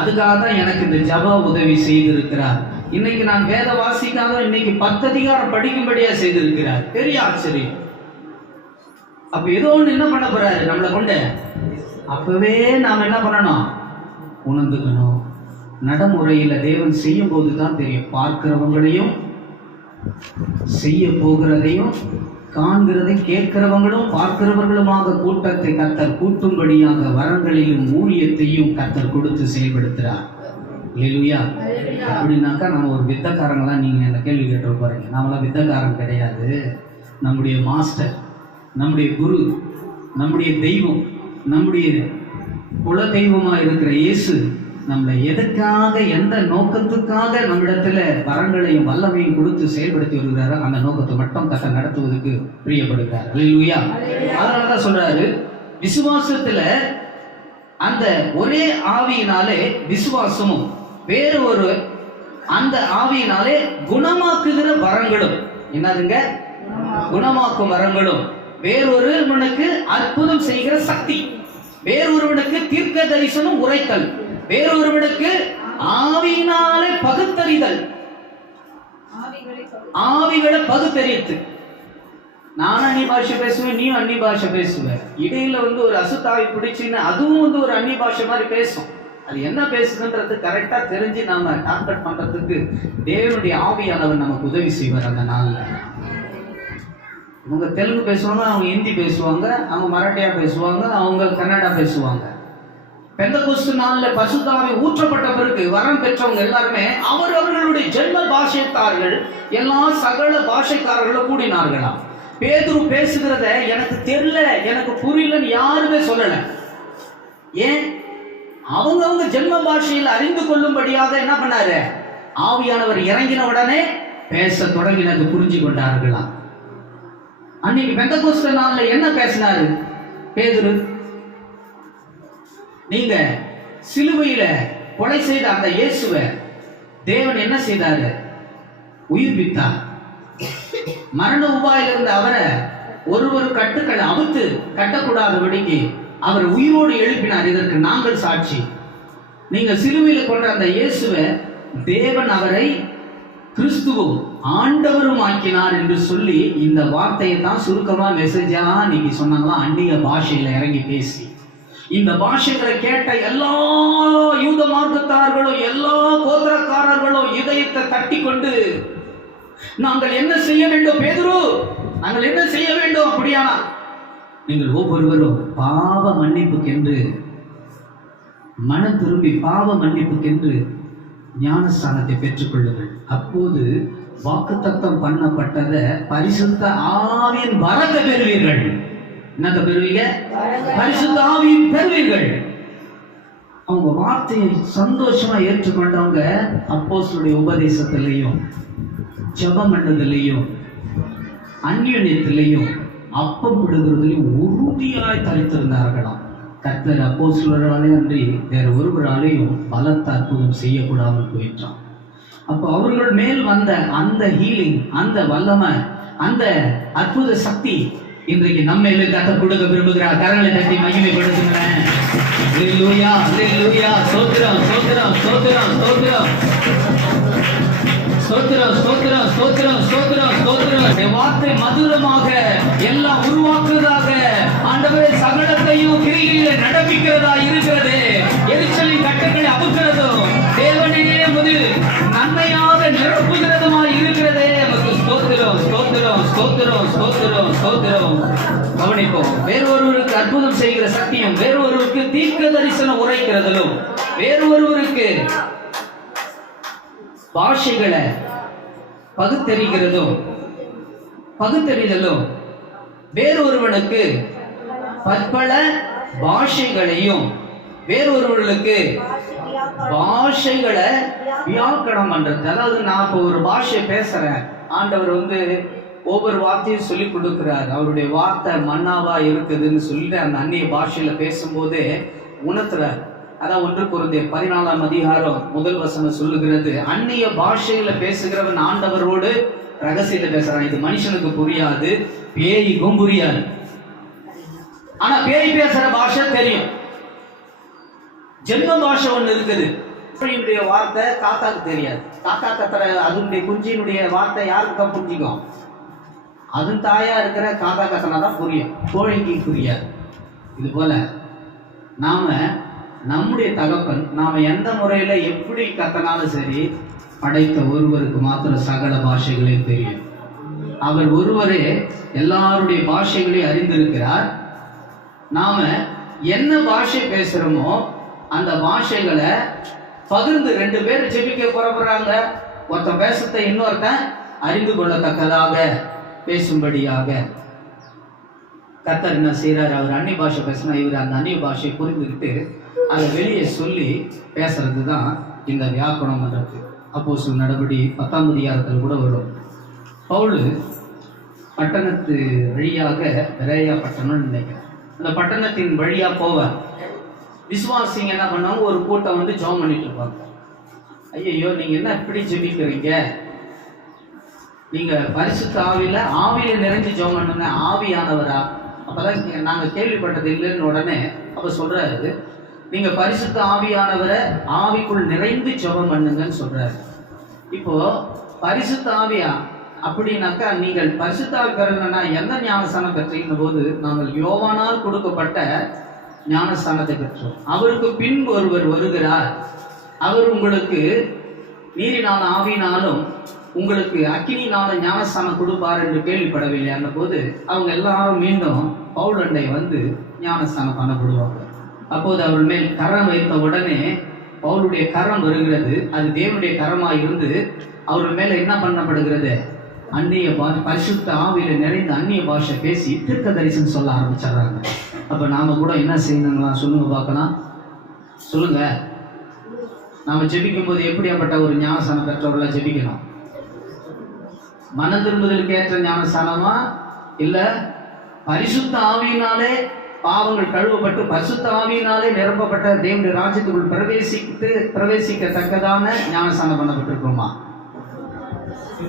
அதுக்காக தான் எனக்கு இந்த ஜப உதவி செய்திருக்கிறார். இன்னைக்கு நான் வேத வாசிக்காத இன்னைக்கு 10 அதிகாரம் படிக்கும்படியா செய்திருக்கிறார். பெரிய ஆச்சரியம். அப்ப ஏதோ ஒன்று என்ன பண்ண போறாரு நம்மளை கொண்டு. அப்பவே நாம் என்ன பண்ணணும்? உணர்ந்துக்கணும். நடைமுறையில தேவன் செய்யும் போதுதான் தெரியும். பார்க்கிறவங்களையும் செய்ய போகிறதையும் காண்கிறதை கேட்கிறவங்களும் பார்க்கிறவர்களுமாக கூட்டத்தை கர்த்தர் கூட்டும்படியாக வரங்களிலும் ஊழியத்தையும் கர்த்தர் கொடுத்து செயல்படுத்துறார். ஹல்லேலூயா. அப்படின்னாக்கா நம்ம ஒரு வித்தக்காரங்களாம் நீங்க என்ன கேள்வி கேட்டு போறீங்க. நம்மளாம் வித்தக்காரன் கிடையாது. நம்முடைய மாஸ்டர், நம்முடைய குரு, நம்முடைய தெய்வம், நம்முடைய குல தெய்வமா இருக்கிற இயேசு நம்மளை எதுக்காக, எந்த நோக்கத்துக்காக நம்மிடத்துல வரங்களையும் வல்லமையும் கொடுத்து செயல்படுத்தி வருகிறாரோ அந்த நோக்கத்தை மட்டும் கர்த்தர் நடத்துவதற்கு பிரியப்படுகிறார். ஹல்லேலூயா. அதனாலதான் சொல்றாரு, விசுவாசத்துல அந்த ஒரே ஆவியினாலே விசுவாசமும் வேறு ஒரு அந்த ஆவியினாலே குணமாக்குகிற வரங்களும். என்னதுங்க? குணமாக்கும் வரங்களும். வேறொருவனுக்கு அற்புதம் செய்கிற சக்தி, வேறொருவனுக்கு தீர்க்க தரிசனம் உரைத்தல், வேறொருவனுக்கு ஆவியினாலே பகுத்தறிதல், ஆவிகளை பகுத்தறித்து. நானும் அந்நிய பாஷை பேசுவேன், நீயும் அந்நிய பாஷை பேசுவேன். இடையில ஒரு அசுத்தாவி பிடிச்சின்னு அதுவும் ஒரு அந்நிய பாஷை மாதிரி பேசும். அது என்ன பேசுதுன்றது கரெக்டா தெரிஞ்சு நாம டார்கெட் பண்றதுக்கு தேவனுடைய ஆவியானவர் நமக்கு உதவி செய்வார். அந்த நாள்ல அவங்க தெலுங்கு பேசுவாங்க, அவங்க ஹிந்தி பேசுவாங்க, அவங்க மராட்டியா பேசுவாங்க, அவங்க கன்னடா பேசுவாங்க. பெந்தகோஸ்து நாள்ல பரிசுத்த ஆவி ஊற்றப்பட்ட பிறகு வரம் பெற்றவங்க எல்லாருமே அவர்களுடைய ஜென்ம பாஷைக்காரர்கள் எல்லா சகல பாஷைக்காரர்களும் கூடினார்களாம். பேதுரு பேசுகிறத எனக்கு தெரியல, எனக்கு புரியலன்னு யாருமே சொல்லல. ஏன்? அவங்க ஜென்ம பாஷையில் அறிந்து கொள்ளும்படியாக என்ன பண்ணாரு? ஆவியானவர் இறங்கின உடனே பேச தொடங்கினது புரிஞ்சு கொண்டார்களாம். அன்னைக்கு பெந்தகோஸ்து நாள்ல என்ன பேசினாரு பேதுரு? நீங்க சிலுவையில கொலை செய்த அந்த இயேசுவை தேவன் என்ன செய்தாரு? உயிர்ப்பித்தார். மரண உபாயில இருந்த அவரை ஒரு கட்டுக்களை அவுத்து கட்டக்கூடாதபடிக்கு அவர் உயிரோடு எழுப்பினார். இதற்கு நாங்கள் சாட்சி. நீங்க சிலுவையில கொண்ட அந்த இயேசுவை தேவன் அவரை கிறிஸ்துவும் ஆண்டவரும் ஆக்கினார் என்று சொல்லி இந்த வார்த்தையை தான் சுருக்கமா மெசேஜா நீங்க சொன்னாங்களா? அந்நிய பாஷையில இறங்கி பேசி இந்த பாஷைகளை கேட்ட எல்லா யூத மார்க்கத்தார்களும் எல்லா கோத்திரக்காரர்களும் இதயத்தை தட்டி கொண்டு, நாங்கள் என்ன செய்ய வேண்டும் பேதுரு? நாங்கள் என்ன செய்ய வேண்டும்? அப்படியானா நீங்கள் ஒவ்வொருவரும் பாவ மன்னிப்புக்கென்று மனம் திரும்பி பாவ மன்னிப்புக்கென்று ஞானஸ்தானத்தை பெற்றுக் கொள்ளுங்கள். அப்போது வாக்குத்தத்தம் பண்ணப்பட்டதை பரிசுத்த ஆவியின் வரத்தை பெறுவீர்கள். என்னத்தை பெறுவீங்க? பரிசுத்த ஆவியின் பெறுவீர்கள். அவங்க வார்த்தையை சந்தோஷமா ஏற்றுக்கொண்டவங்க அப்போஸ்தலருடைய உபதேசத்திலையும் ஜெபம் பண்ணதிலையும் அந்யோன்யத்திலையும் அப்பம் பிடுகிறதிலையும் உறுதியாய் தரித்திருந்தார்களாம். கர்த்தர் அப்போஸ்தலராலே அன்றி வேறு ஒருவராலேயும் பலத்த அற்புதம் செய்யக்கூடாமல் போயிட்டான். அப்போ அவர்கள் மேல் வந்த அந்த ஹீலிங், அந்த வல்லமை, அந்த அற்புத சக்தி இன்றைக்கு நம்ம கர்த்தர் கொடுக்க விரும்புகிறார். கரங்களை தட்டி மகிமைப்படுத்துகிறேன். அல்லேலூயா, அல்லேலூயா. ஸ்தோத்திரம், ஸ்தோத்திரம், ஸ்தோத்திரம், ஸ்தோத்திரம், ஸ்தோத்திரம், ஸ்தோத்திரம், ஸ்தோத்திரம், ஸ்தோத்திரம், ஸ்தோத்திரம். இந்த வார்த்தை மதுரமாக எல்லாம் உருவாக்குவதாக ஆண்டவரே சகலத்தையும் கிரியிலே நடப்பிக்கிறதா இருக்கிறது. எரிச்சலின் கட்டுகளை அவுக்கிறதும் தேவனே முதல் நன்மையாக நிரப்புகிறதுமாய் இருக்கிறதே. நமக்கு ஸ்தோத்திரம், ஸ்தோத்திரம், ஸ்தோத்திரம், ஸ்தோத்திரம், ஸ்தோத்திரம். கவனிப்போம். வேறொருவருக்கு அற்புதம் செய்கிற சக்தியும், வேறொருவருக்கு தீர்க்க தரிசனம் உரைக்கிறதிலும், வேறொருவருக்கு பாஷைகளை பகுத்தறிகிறதும் பகுத்தறிதலும், வேறொருவனுக்கு பற்பல பாஷைகளையும், வேறொருவர்களுக்கு பாஷைகளை வியாக்கரணம் பண்றது. அதாவது நான் இப்போ ஒரு பாஷை பேசுறேன், ஆண்டவர் ஒவ்வொரு வார்த்தையும் சொல்லி கொடுக்கிறார். அவருடைய வார்த்தை மன்னாவா இருக்குதுன்னு சொல்லிட்டு அந்த அந்நிய பாஷையில பேசும்போது உணர்த்துறார். அதான் 1 கொரிந்தியர் 14ஆம் அதிகாரம் 1 வசனம் சொல்லுகிறது, அந்நிய பாஷையில பேசுகிறவன் ஆண்டவரோடு ரகசியத்தை பேசுறான். இது மனுஷனுக்கு புரியாது, பேய்க்கும் புரியாது. ஆனா பேய் பேசுற பாஷை தெரியும். ஜென்ம பாஷை ஒண்ணு இருக்குது. கோழியினுடைய வார்த்தை காக்காக்கு தெரியாது. காக்கா கத்துற அதனுடைய குஞ்சினுடைய வார்த்தை யாருக்கு தான் புரிஞ்சிக்கும்? அதன் தாயா இருக்கிற காக்கா கத்தனாதான் புரியும், கோழிக்கு புரியாது. இது போல நாம நம்முடைய தகப்பன் நாம எந்த முறையில எப்படி கத்தனாலும் சரி, படைத்த ஒருவருக்கு மாத்திர சகல பாஷைகளையும் தெரியும். அவர் ஒருவரே எல்லாருடைய பாஷைகளையும் அறிந்திருக்கிறார். நாம என்ன பாஷை பேசுறோமோ அந்த பாஷைகளை பகிர்ந்து 2 பேர் ஜெபிக்க புறப்படுறாங்க. ஒருத்தன் பேசத்தை இன்னொருத்தன் அறிந்து கொள்ளத்தக்கதாக பேசும்படியாக கர்த்தர் என்ன செய்யறாரு? அவர் அந்நிய பாஷை பேசினா இவர் அந்த அந்நிய பாஷையை புரிந்துக்கிட்டு அதை வெளியே சொல்லி பேசுறது தான் இந்த வியாக்கரணம் பண்றது. அப்போஸ்தலர் நடபடி 10ஆம் அதிகாரத்தில் கூட வரும். பவுல் பட்டணத்து வழியாக பெரேயா பட்டணம்னு நினைக்கிறேன், அந்த பட்டணத்தின் வழியா போவார். விசுவாசிங்க என்ன பண்ணாங்க, ஒரு கூட்டம் ஜெபம் பண்ணிட்டு இருப்பாங்க. ஐயோ நீங்க என்ன இப்படி ஜெபிக்கிறீங்க? நீங்க பரிசுத்த ஆவியில நிறைஞ்சு ஜெபம் பண்ணுங்க. ஆவியானவரா? அப்பதான் நாங்க கேள்விப்பட்டது இல்லைன்னு உடனே அப்ப சொல்றாரு, நீங்க பரிசுத்த ஆவியானவரை ஆவிக்குள் நிறைந்து ஜெபம் பண்ணுங்கன்னு சொல்றாரு. இப்போ பரிசுத்த ஆவியா அப்படின்னாக்கா, நீங்கள் பரிசுத்த ஆவி பெறலன்னா எந்த ஞானஸ்தானம் பெற்றீங்கன்னு போது, நாங்கள் யோவானால் கொடுக்கப்பட்ட ஞானஸ்தானத்தை பெற்றோம். அவருக்கு பின் ஒருவர் வருகிறார், அவர் உங்களுக்கு நீரினாலும் ஆவினாலும் உங்களுக்கு அக்கினினால ஞானஸ்தானம் கொடுப்பார் என்று கேள்விப்படவில்லை. அந்த போது அவங்க எல்லாரும் மீண்டும் பவுல் அண்டை ஞானஸ்தானம் பண்ணப்படுவாங்க. அப்போது அவர் மேல் கரம் வைத்த உடனே பவுலுடைய கரம் வருகிறது. அது தேவனுடைய கரமாக இருந்து அவர் மேல என்ன பண்ணப்படுகிறது? அந்நிய பரிசுத்த ஆவியில நிறைந்த அந்நிய பாஷை பேசி தீர்க்க தரிசனம் சொல்ல ஆரம்பிச்சிடுறாங்க. அப்ப நாம கூட என்ன செய்யணுங்களா? சொல்லுங்க பார்க்கலாம். சொல்லுங்க. நாம ஜெபிக்கும் போது எப்படியாப்பட்ட ஒரு ஞானஸ்தானம் பெற்றவர்களா ஜெபிக்கணும்? மன திரும்புதலுக்கு ஏற்ற ஞானஸ்தானமா, இல்ல பரிசுத்த ஆவியினாலே பாவங்கள் கழுவப்பட்டு பரிசுத்த ஆவியினாலே நிரப்பப்பட்ட தேவனுடைய ராஜ்யத்துக்குள் பிரவேசிக்கத்தக்கதான ஞானஸ்தானம் பண்ணப்பட்டிருக்கோமா?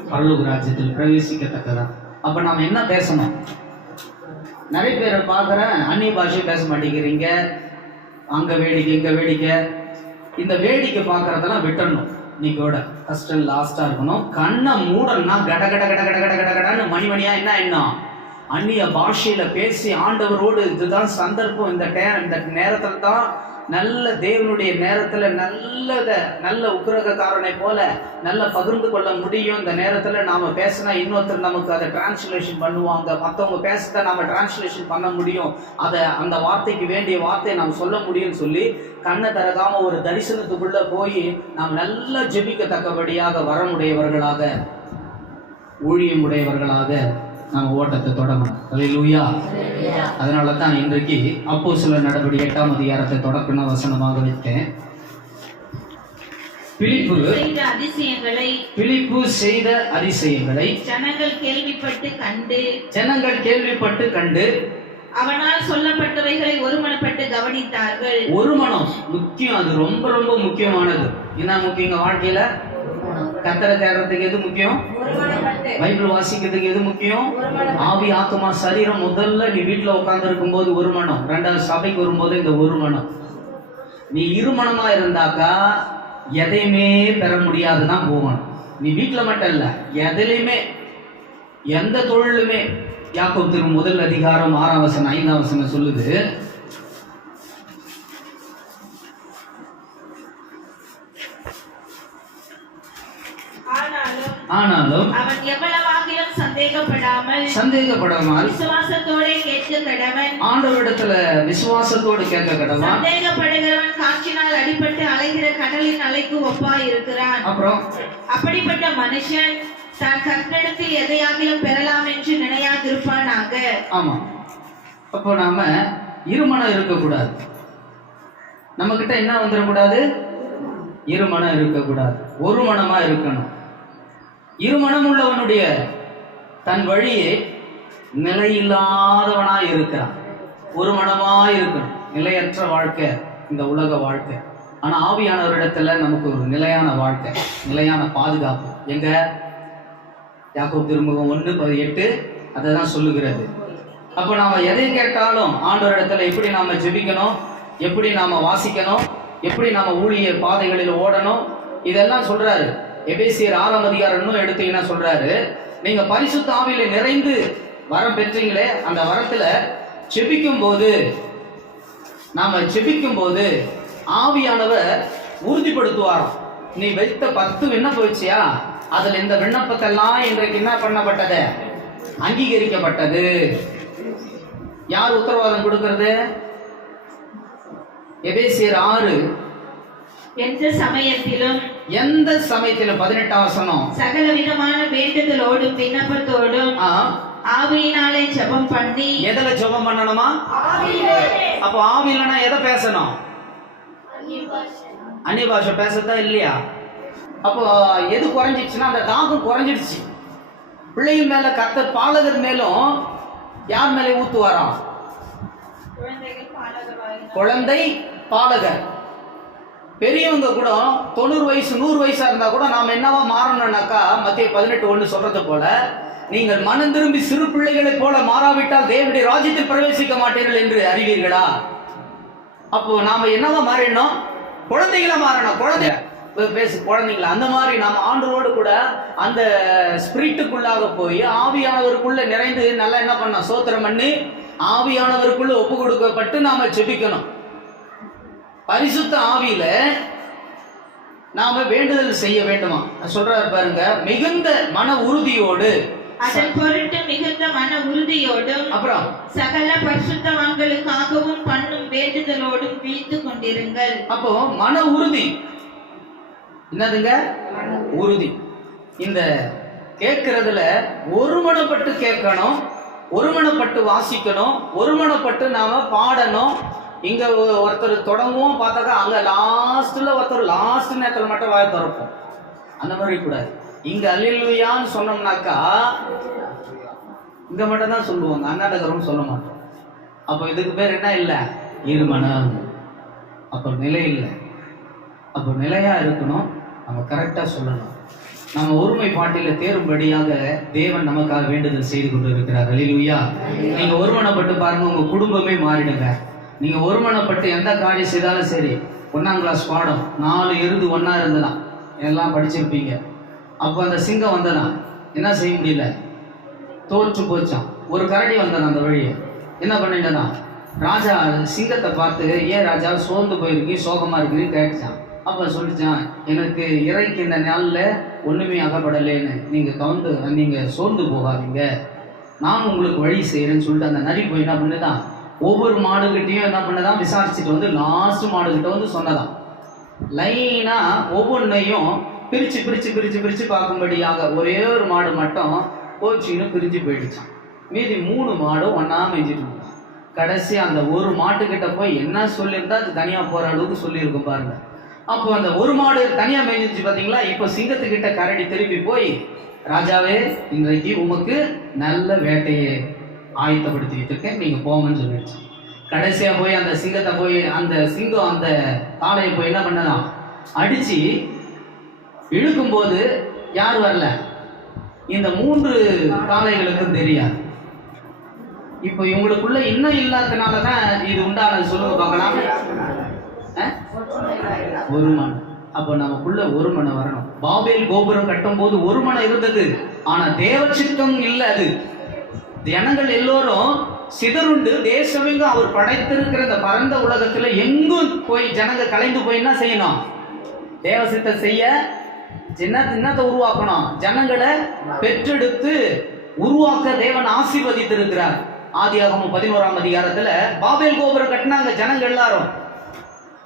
பரலோக ராஜ்யத்தில் பிரவேசிக்கத்தக்கதா? அப்ப நாம என்ன பேசணும்? நிறைய பேரை பார்க்குறேன், அந்நிய பாஷை பேச மாட்டேங்கிறீங்க, அங்க வேடிக்கை இங்க வேடிக்கை. இந்த வேடிக்கை பார்க்கறதெல்லாம் விட்டணும். இன்னைக்கோட ஃபர்ஸ்ட் அண்ட் லாஸ்டா இருக்கணும். கண்ணை மூடன்னா கட கட கட கட கட கட கடன்னு மணிமணியா என்ன அந்நிய பாஷையில பேசி ஆண்டவரோடு, இதுதான் சந்தர்ப்பம். இந்த நேரத்துல தான் நல்ல தேவனுடைய நேரத்துல நல்ல உக்கிரகக்காரனை போல நல்ல பகிர்ந்து கொள்ள முடியும். இந்த நேரத்துல நாம பேசினா இன்னொருத்தர் நமக்கு அதை டிரான்ஸ்லேஷன் பண்ணுவாங்க. மற்றவங்க பேசத்தை நாம டிரான்ஸ்லேஷன் பண்ண முடியும். அந்த வார்த்தைக்கு வேண்டிய வார்த்தையை நாம் சொல்ல முடியும்னு சொல்லி கண்ணை திறக்காம ஒரு தரிசனத்துக்குள்ள போய் நாம் நல்லா ஜெபிக்கத்தக்கபடியாக வரமுடையவர்களாக ஊழியமுடையவர்களாக நாம் ஓட்டத்தை தொடங்கணும். அல்லேலூயா. அதனால தான் இன்றைக்கு அப்போஸ்தலர் நடபடி 8ஆம் அதிகாரத்தை தொடக்கன வசனமாக வைத்தேன். பிலிப்பு செய்த அதிசயங்களை ஜனங்கள் கேள்விப்பட்டு கண்டு அவனால் சொல்லப்பட்டவைகளை ஒருமனப்பட்டு கவனித்தார்கள். ஒரு மனம் முக்கியம். அது ரொம்ப ரொம்ப முக்கியமானது. என்ன முக்கியங்க வாழ்க்கையில? கர்த்தரை தேடுறதுக்கு எது முக்கியம்? பைபிள் வாசிக்கிறதுக்கு எது முக்கியம்? ஆவி, ஆத்மா, சரீரம். முதல்ல நீ வீட்டுல உட்கார்ந்து இருக்கும் போது ஒரு மனம், ரெண்டாவது சபைக்கு வரும்போது இந்த ஒரு மனம். நீ இருமனமா இருந்தாக்கா எதையுமே பெற முடியாதுதான் போகணும். நீ வீட்டுல மட்டும் இல்ல, எதுலையுமே, எந்த தொழிலுமே. யாக்கோபு திரு 1 அதிகாரம் 6 வசனம் 5 வசனம் சொல்லுது, ஆனாலும் அவன் எவ்வளவாகிலும் சந்தேகப்படாமல் விசுவாசத்தோடு கேட்க கடவன். ஆண்டவரிடத்துல விசுவாசத்தோடு கேட்க கடவன். சந்தேகப்படுகிறவன் காற்றினால் அடிபட்டு அலைகிற கடலின் அலைக்கு ஒப்பாய் இருக்கிறான். அப்புறம் அப்படிப்பட்ட மனுஷன் தான் கர்த்தரிடத்தில் எதையாகிலும் பெறலாம் என்று நினையாதிருப்பானாக. ஆமா. அப்போ நாம இருமனம் இருக்கக்கூடாது. நம்ம கிட்ட என்ன வந்துடக்கூடாது? இருமனம் இருக்கக்கூடாது. ஒரு மனமா இருக்கணும். இருமனம் உள்ளவனுடைய தன் வழியே நிலையில்லாதவனா இருக்கிறான். ஒரு மனமா இருக்கணும். நிலையற்ற வாழ்க்கை இந்த உலக வாழ்க்கை. ஆனா ஆவியானவரிடத்துல நமக்கு ஒரு நிலையான வாழ்க்கை, நிலையான பாதுகாப்பு. எங்க? யாக்கோபு திருமுகம் 1:18 அதை தான் சொல்லுகிறது. அப்போ நாம எதை கேட்டாலும் ஆண்டவரிடத்துல எப்படி நாம ஜெபிக்கணும், எப்படி நாம வாசிக்கணும், எப்படி நாம ஊழிய பாதைகளில் ஓடணும், இதெல்லாம் சொல்றாரு. எபேசியர் 6 அதிகாரம் இன்னும் எடுத்தீங்கன்னா சொல்றாரு, நீங்க பரிசுத்த ஆவியில நிறைந்து வரம் பெற்றீங்களே, அந்த வரத்துல செபிக்கும் போது, நாம செபிக்கும் போது ஆவியானவர் உறுதிப்படுத்துவாராம். நீ வைத்த 10 விண்ணப்பம் வச்சியா, அதுல இந்த விண்ணப்பத்தெல்லாம் இன்றைக்கு என்ன பண்ணப்பட்டது? அங்கீகரிக்கப்பட்டது. யார் உத்தரவாதம் கொடுக்கிறது? எபேசியர் 6 எந்த சமயத்திலும் 18 வசனம், சகல விதமான வேண்டுதலோடும் விண்ணப்பத்தோடும் ஆவியினாலே ஜெபம் பண்ணி. எதுல ஜெபம் பண்ணணுமா? அப்போ ஆவி இல்லைன்னா எதை பேசணும்? அந்நிய பாஷை பேசத்தான் இல்லையா? அப்போ எது குறைஞ்சிடுச்சுன்னா அந்த தாகம் குறைஞ்சிடுச்சு. பிள்ளைகள் மேல கர்த்தர் பாலகர் மேலும் யார் மேலே ஊத்துவாராம்? குழந்தை பாலகர். பெரியவங்க கூட 90 வயசு 100 வயசா இருந்தா கூட நாம என்னவா மாறணும்னாக்கா, மத்திய 18:1 சொல்றது போல, நீங்கள் மனம் திரும்பி சிறு பிள்ளைகளை போல மாறாவிட்டால் தேவனுடைய ராஜ்யத்தில் பிரவேசிக்க மாட்டீர்கள் என்று அறிவீர்களா? அப்போ நாம என்னவா மாறிடணும்? குழந்தைகளா மாறணும். குழந்தை பேசு குழந்தைங்களா, அந்த மாதிரி நாம் ஆண்டவரோடு கூட அந்த ஸ்பிரிட்டுக்குள்ளாக போய் ஆவியானவருக்குள்ள நிறைந்து நல்லா என்ன பண்ண, சோத்திரம் பண்ணி ஆவியானவருக்குள்ள ஒப்பு கொடுக்கப்பட்டு நாம ஜெபிக்கணும். பரிசுத்த ஆவியில நாம வேண்டுதல் செய்ய வேண்டுமா? சொல்றாரு பாருங்க, மிகுந்த மன உறுதியோடு, அதன் பொருட்டு மிகுந்த மன உறுதியோடும், அப்புறம் சகல பரிசுத்தவான்களுக்காகவும் பண்ணும் வேண்டுதலோடும் வீழ்ந்து கொண்டிருங்கள். அப்போ மன உறுதி என்னதுங்க? உறுதி. இந்த கேட்கறதுல ஒருமனப்பட்டு கேட்கணும், ஒருமனப்பட்டு வாசிக்கணும், ஒருமனப்பட்டு நாம பாடணும். இங்க ஒருத்தர் தொடங்குவோம் பார்த்தாக்கா அங்க லாஸ்ட்ல ஒருத்தர் லாஸ்ட் நேரத்தில் மட்டும் வாய திறப்போம். அந்த மாதிரி கூடாது. இங்க அல்லேலூயான்னு சொன்னோம்னாக்கா இங்க மட்டும் தான் சொல்லுவாங்க, அண்ணாடகரும் சொல்ல மாட்டோம். அப்போ இதுக்கு பேர் என்ன இல்லை? இருமனம். அப்போ நிலை இல்லை. அப்போ நிலையா இருக்கணும். நம்ம கரெக்டா சொல்லணும். நம்ம ஒருமை பாட்டில தேரும்படியாக தேவன் நமக்காக வேண்டுதல் செய்து கொண்டு இருக்கிறார். அல்லேலூயா. நீங்க ஒருமனப்பட்டு பாருங்க, உங்க குடும்பமே மாறிடுங்க. நீங்க ஒருமனப்பட்டு எந்த காரியம் செய்தாலும் சரி, 1ஆம் கிளாஸ் பாடம் 4 எருது ஒன்னா இருந்ததான், எல்லாம் படிச்சிருப்பீங்க. அப்போ அந்த சிங்கம் வந்ததான், என்ன செய்ய முடியல, தோற்று போச்சான். ஒரு கரடி வந்ததான், அந்த வழியை என்ன பண்ணிட்டதான், ராஜா சிங்கத்தை பார்த்து, ஏன் ராஜா சோர்ந்து போயிருக்கீங்க, சோகமா இருக்குன்னு கேட்டுச்சான். அப்ப சொல்லிச்சான், எனக்கு இறைக்கு இந்த நாள்ல ஒண்ணுமே அகப்படலேன்னு, நீங்க சோர்ந்து போகாதீங்க, நான் உங்களுக்கு வழி செய்யறேன்னு சொல்லிட்டு அந்த நரி போய் என்ன பண்ணுதான், ஒவ்வொரு மாடுகிட்டையும் என்ன பண்ணதான் விசாரிச்சுட்டு வந்து லாஸ்ட் மாடுகிட்ட வந்து சொன்னதான். லைனா ஒவ்வொன்றையும் பிரிச்சு பிரிச்சு பிரிச்சு பிரிச்சு பார்க்கும்படியாக ஒரே ஒரு மாடு மட்டும் கோச்சின்னு பிரிஞ்சு போயிடுச்சான். மீதி 3 மாடும் ஒன்னா மேய்ஞ்சிட்டு இருந்தான். கடைசி அந்த ஒரு மாட்டுக்கிட்ட போய் என்ன சொல்லியிருந்தா அது தனியா போற அளவுக்கு சொல்லியிருக்கும் பாருங்க. அப்போ அந்த ஒரு மாடு தனியா மேய்ஞ்சிச்சு பாத்தீங்களா. இப்போ சிங்கத்துக்கிட்ட கரடி திருப்பி போய், ராஜாவே இன்றைக்கு உமக்கு நல்ல வேட்டையை ஆயத்தப்படுத்தி வச்சிருக்கேன், நீங்க போங்கன்னு சொல்லிடுச்சு. கடைசியா போய் அந்த சிங்கத்தை போய் அந்த சிங்கம் அந்த காளையை போய் என்ன பண்ணலாம், அடிச்சு இழுக்கும் போது யார் வரல? இந்த 3 காளைகளுக்கும் தெரியாது. இப்போ இவங்களுக்குள்ள இன்னும் இல்லாதனாலதான் இது உண்டானது. சொல்லுங்க பார்க்கலாம். ஒரு மனம். அப்ப நமக்குள்ள ஒரு மனம் வரணும். பாபேல் கோபுரம் கட்டும் போது ஒரு மனம் இருந்தது, ஆனா தேவ சித்தம் இல்ல. அது ஜனங்கள் எல்லோரும் சிதறுண்டு தேசமெங்கும் அவர் படைத்திருக்கிற இந்த பரந்த உலகத்துல எங்கும் போய் ஜனங்க கலைந்து போய் என்ன செய்யணும்? தேவ சித்தம் செய்ய சின்னத்தை உருவாக்கணும். ஜனங்களை பெற்றெடுத்து உருவாக்க தேவன் ஆசீர்வதித்திருக்கிறார். ஆதியாகமம் 11ஆம் அதிகாரத்துல பாபேல் கோபுரம் கட்டினாங்க. ஜனங்கள் எல்லாரும்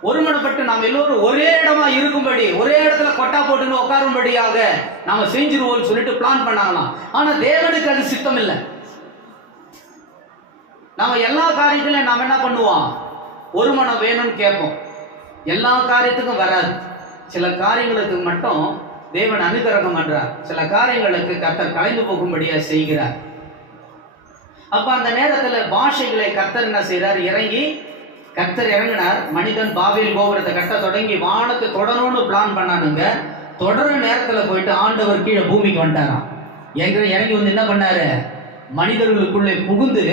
ஒருமனப்பட்டு நாம் எல்லோரும் ஒரே இடமா இருக்கும்படி, ஒரே இடத்துல கொட்டா போட்டுன்னு உட்காரும்படியாக நாம செஞ்சிருவோம்னு சொல்லிட்டு பிளான் பண்ணாங்களாம். ஆனா தேவனுக்கு அது சித்தம் இல்லை. நாம எல்லா காரியத்திலும் நாம என்ன பண்ணுவோம்? ஒரு மனம் வேணும்னு கேட்போம். எல்லா காரியத்துக்கும் வராது. சில காரியங்களுக்கு மட்டும் தேவன் அனுகிரகம் பண்றார். சில காரியங்களுக்கு கர்த்தர் கலைந்து போகும்படியா செய்கிறார். அப்ப அந்த நேரத்துல பாஷைகளை கர்த்தர் என்ன செய்யறார்? கர்த்தர் இறங்கினார். மனிதன் பாபேல் கோபுரத்தை கட்ட தொடங்கி வானத்தை தொடரணும்னு பிளான் பண்ணானுங்க. தொடர நேரத்துல போயிட்டு ஆண்டவர் கீழே பூமிக்கு வந்துட்டாராம். இறங்கி வந்து என்ன பண்ணாரு? மனிதர்களுக்குள்ளே புகுந்து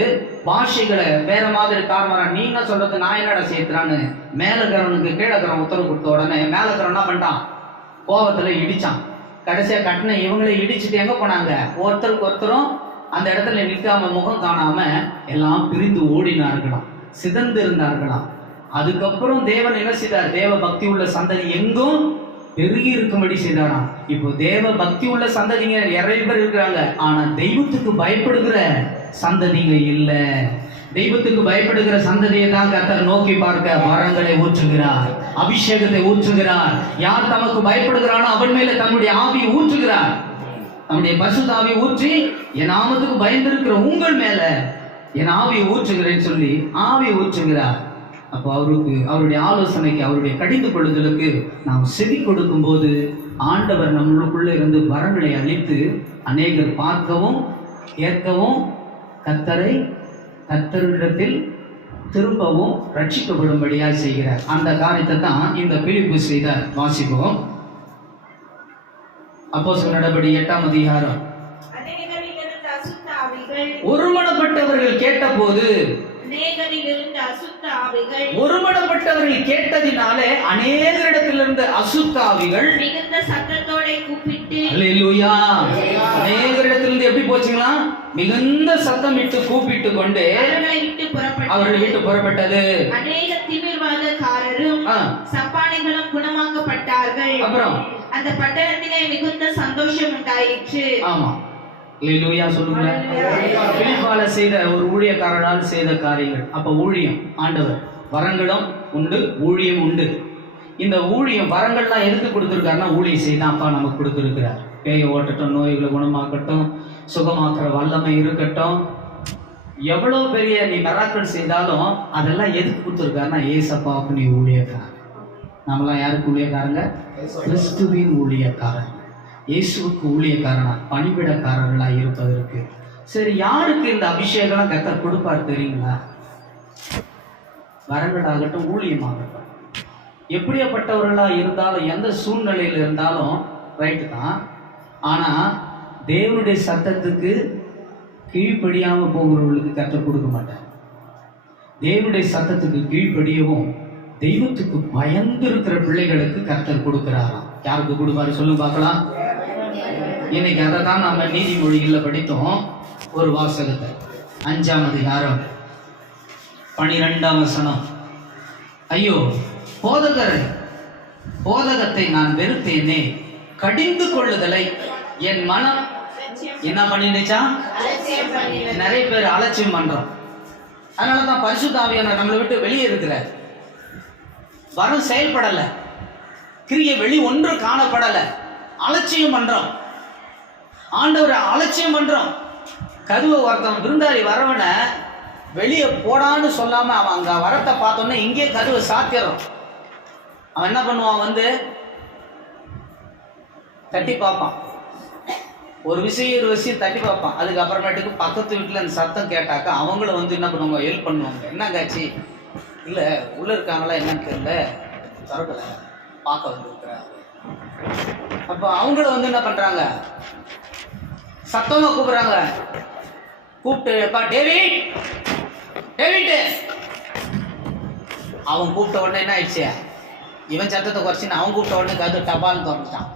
பாஷைகளை வேற மாதிரி காரணம். நீங்க சொல்றது நான் என்னடா சேர்த்துறான்னு மேலக்கிறவனுக்கு கீழக்கிறவன் உத்தரவு கொடுத்த உடனே மேலக்கிறவன் என்ன பண்ணிட்டான்? கோபத்துல இடிச்சான். கடைசியா கட்டின இவங்களை இடிச்சுட்டு எங்க போனாங்க? ஒருத்தருக்கு ஒருத்தரும் அந்த இடத்துல நிற்காம முகம் காணாம எல்லாம் பிரிந்து ஓடினார்களாம், சிதந்து இருந்தார்களாம். அதுக்கப்புறம் தேவன் என்ன செய்தார்? தேவ பக்தி உள்ள சந்ததி எங்கும் பெருகி இருக்கும்படி செய்தாராம். இப்போ தேவ பக்தி உள்ள சந்ததிங்க நிறைய பேர் இருக்கிறாங்க, ஆனா தெய்வத்துக்கு பயப்படுகிற சந்ததிங்க இல்ல. தெய்வத்துக்கு பயப்படுகிற சந்ததியை தான் கர்த்தர் நோக்கி பார்க்க வரங்களை ஊற்றுகிறார், அபிஷேகத்தை ஊற்றுகிறார். யார் தமக்கு பயப்படுகிறானோ அவன் மேல தன்னுடைய ஆவியை ஊற்றுகிறார். நம்முடைய பரிசுத்த ஆவியை ஊற்றி என் நாமத்துக்கு பயந்திருக்கிற உங்கள் மேல என் ஆவியை ஊற்றுகிறேன்னு சொல்லி ஆவியை ஊற்றுகிறார். அப்போ அவருடைய ஆலோசனைக்கு, அவருடைய கடிந்து கொள்ளுதலுக்கு நாம் செவி கொடுக்கும் போது ஆண்டவர் நம்மளுக்குள்ள இருந்து வரங்களை அளித்து அநேகர் பார்க்கவும் கேட்கவும் கர்த்தரிடத்தில் திரும்பவும் ரட்சிக்கப்படும்படியாக செய்கிறார். அந்த காரியத்தை தான் இந்த பிலிப்பு செய்தார். வாசிப்போம். அப்போஸ்தலர் நடபடி 8ஆம் அதிகாரம். ஒருமனப்பட்டவர்கள் கேட்டபோது, ஒருமனப்பட்டவர்கள் கேட்டதினாலே அநேகரிடத்திலிருந்து அசுத்த ஆவிகள் மிகுந்த சத்தத்தோட கூப்பிட்டு, அல்லேலூயா, அநேகரிடத்திலிருந்து எப்படி போச்சுங்களா? மிகுந்த சத்தம் இட்டு கூப்பிட்டு கொண்டு அவர்களை விட்டு புறப்பட்டது. அநேக திமிர்வாதக்காரரும் சப்பானிகளும் குணமாக்கப்பட்டார்கள். அப்புறம் அந்த பட்டணத்திலே மிகுந்த சந்தோஷம் உண்டாயிற்று. ஆமா, அல்லேலூயா சொல்லுங்க. பிலிப்பால செய்த ஒரு ஊழியக்காரனால் செய்த காரியங்கள். அப்ப ஊழியம், ஆண்டவர் வரங்களும் உண்டு, ஊழியம் உண்டு. இந்த ஊழியம் வரங்கள்லாம் எதுக்கு கொடுத்துருக்காருன்னா ஊழியம் செய்தான் அப்பா நமக்கு கொடுத்துருக்கிறார். பேயை ஓட்டட்டும், நோய்களை குணமாக்கட்டும், சுகமாக்குற வல்லமை இருக்கட்டும், எவ்வளவு பெரிய நீ மிராக்கிள் செய்தாலும் அதெல்லாம் எதுக்கு கொடுத்துருக்காருன்னா ஏசப்பாவுக்கு நீ ஊழியக்காரன். நம்மளாம் யாருக்கு ஊழியக்காரங்க? கிறிஸ்துவின் ஊழியக்காரன், இயேசுவுக்கு ஊழியக்காரனா, பணிவிடக்காரர்களா இருப்பதற்கு. சரி, யாருக்கு இந்த அபிஷேகம் கர்த்தர் கொடுப்பார் தெரியுங்களா? வரங்களாகட்டும், ஊழியமாகட்டும், எப்படியாப்பட்டவர்களா இருந்தாலும் எந்த சூழ்நிலையில் இருந்தாலும் ரைட்டு தான். ஆனா தேவனுடைய சத்தத்துக்கு கீழ்ப்படியாம போகிறவர்களுக்கு கர்த்தர் கொடுக்க மாட்டார். தேவனுடைய சத்தத்துக்கு கீழ்ப்படியவும் தெய்வத்துக்கு பயந்து இருக்கிற பிள்ளைகளுக்கு கர்த்தர் கொடுக்கிறாராம். யாருக்கு கொடுப்பாரு சொல்லுங்க பார்க்கலாம். இன்னைக்கு அதை தான் நம்ம நீதிமொழிகளில் படித்தோம். ஒரு வாசகத்தை 5ஆம் அதிகாரம் 12ஆம் வசனம். ஐயோ போதகத்தை நான் வெறுத்தேனே, கடிந்து கொள்ளுதலை என் மனம் என்ன பண்ணிடுச்சா? நிறைய பேர் அலட்சியம் பண்றோம். அதனாலதான் பரிசுத்த ஆவியானவர் நம்மளை விட்டு வெளியே இருக்கிறார். வரம் செயல்படல, கிரியை வெளி ஒன்று காணப்படல, அலட்சியம் பண்றோம். ஆண்டவர் அலட்சியம் பண்றோம். கதுவை ஒருத்தன் விருந்தாளி வரவனை வெளியே போடான்னு சொல்லாம அவன் அங்க வரத்தை பார்த்தோன்னே இங்கே கதுவை சாத்திடுறோம். அவன் என்ன பண்ணுவான்? வந்து தட்டி பார்ப்பான், ஒரு விஷயம் தட்டி பார்ப்பான். அதுக்கப்புறமேட்டுக்கு பக்கத்து வீட்டில் அந்த சத்தம் கேட்டாக்கா அவங்களும் வந்து என்ன பண்ணுவாங்க? ஹெல்ப் பண்ணுவாங்க. என்ன காட்சி? இல்லை உள்ள இருக்காங்களா என்னன்னு தெரியல, திறக்கல, பார்க்க வந்துருக்குற அப்ப அவங்கள வந்து என்ன பண்றாங்க, சத்தமா கூப்பிடுறாங்க. கூப்பிட்டு டேவிட் டேவிட், அவன் கூப்பிட்ட உடனே என்ன ஆயிடுச்சு, இவன் சத்தத்தை குறைச்சின்னு அவன் கூப்பிட்ட உடனே கது டபால்னு திறந்துட்டான்.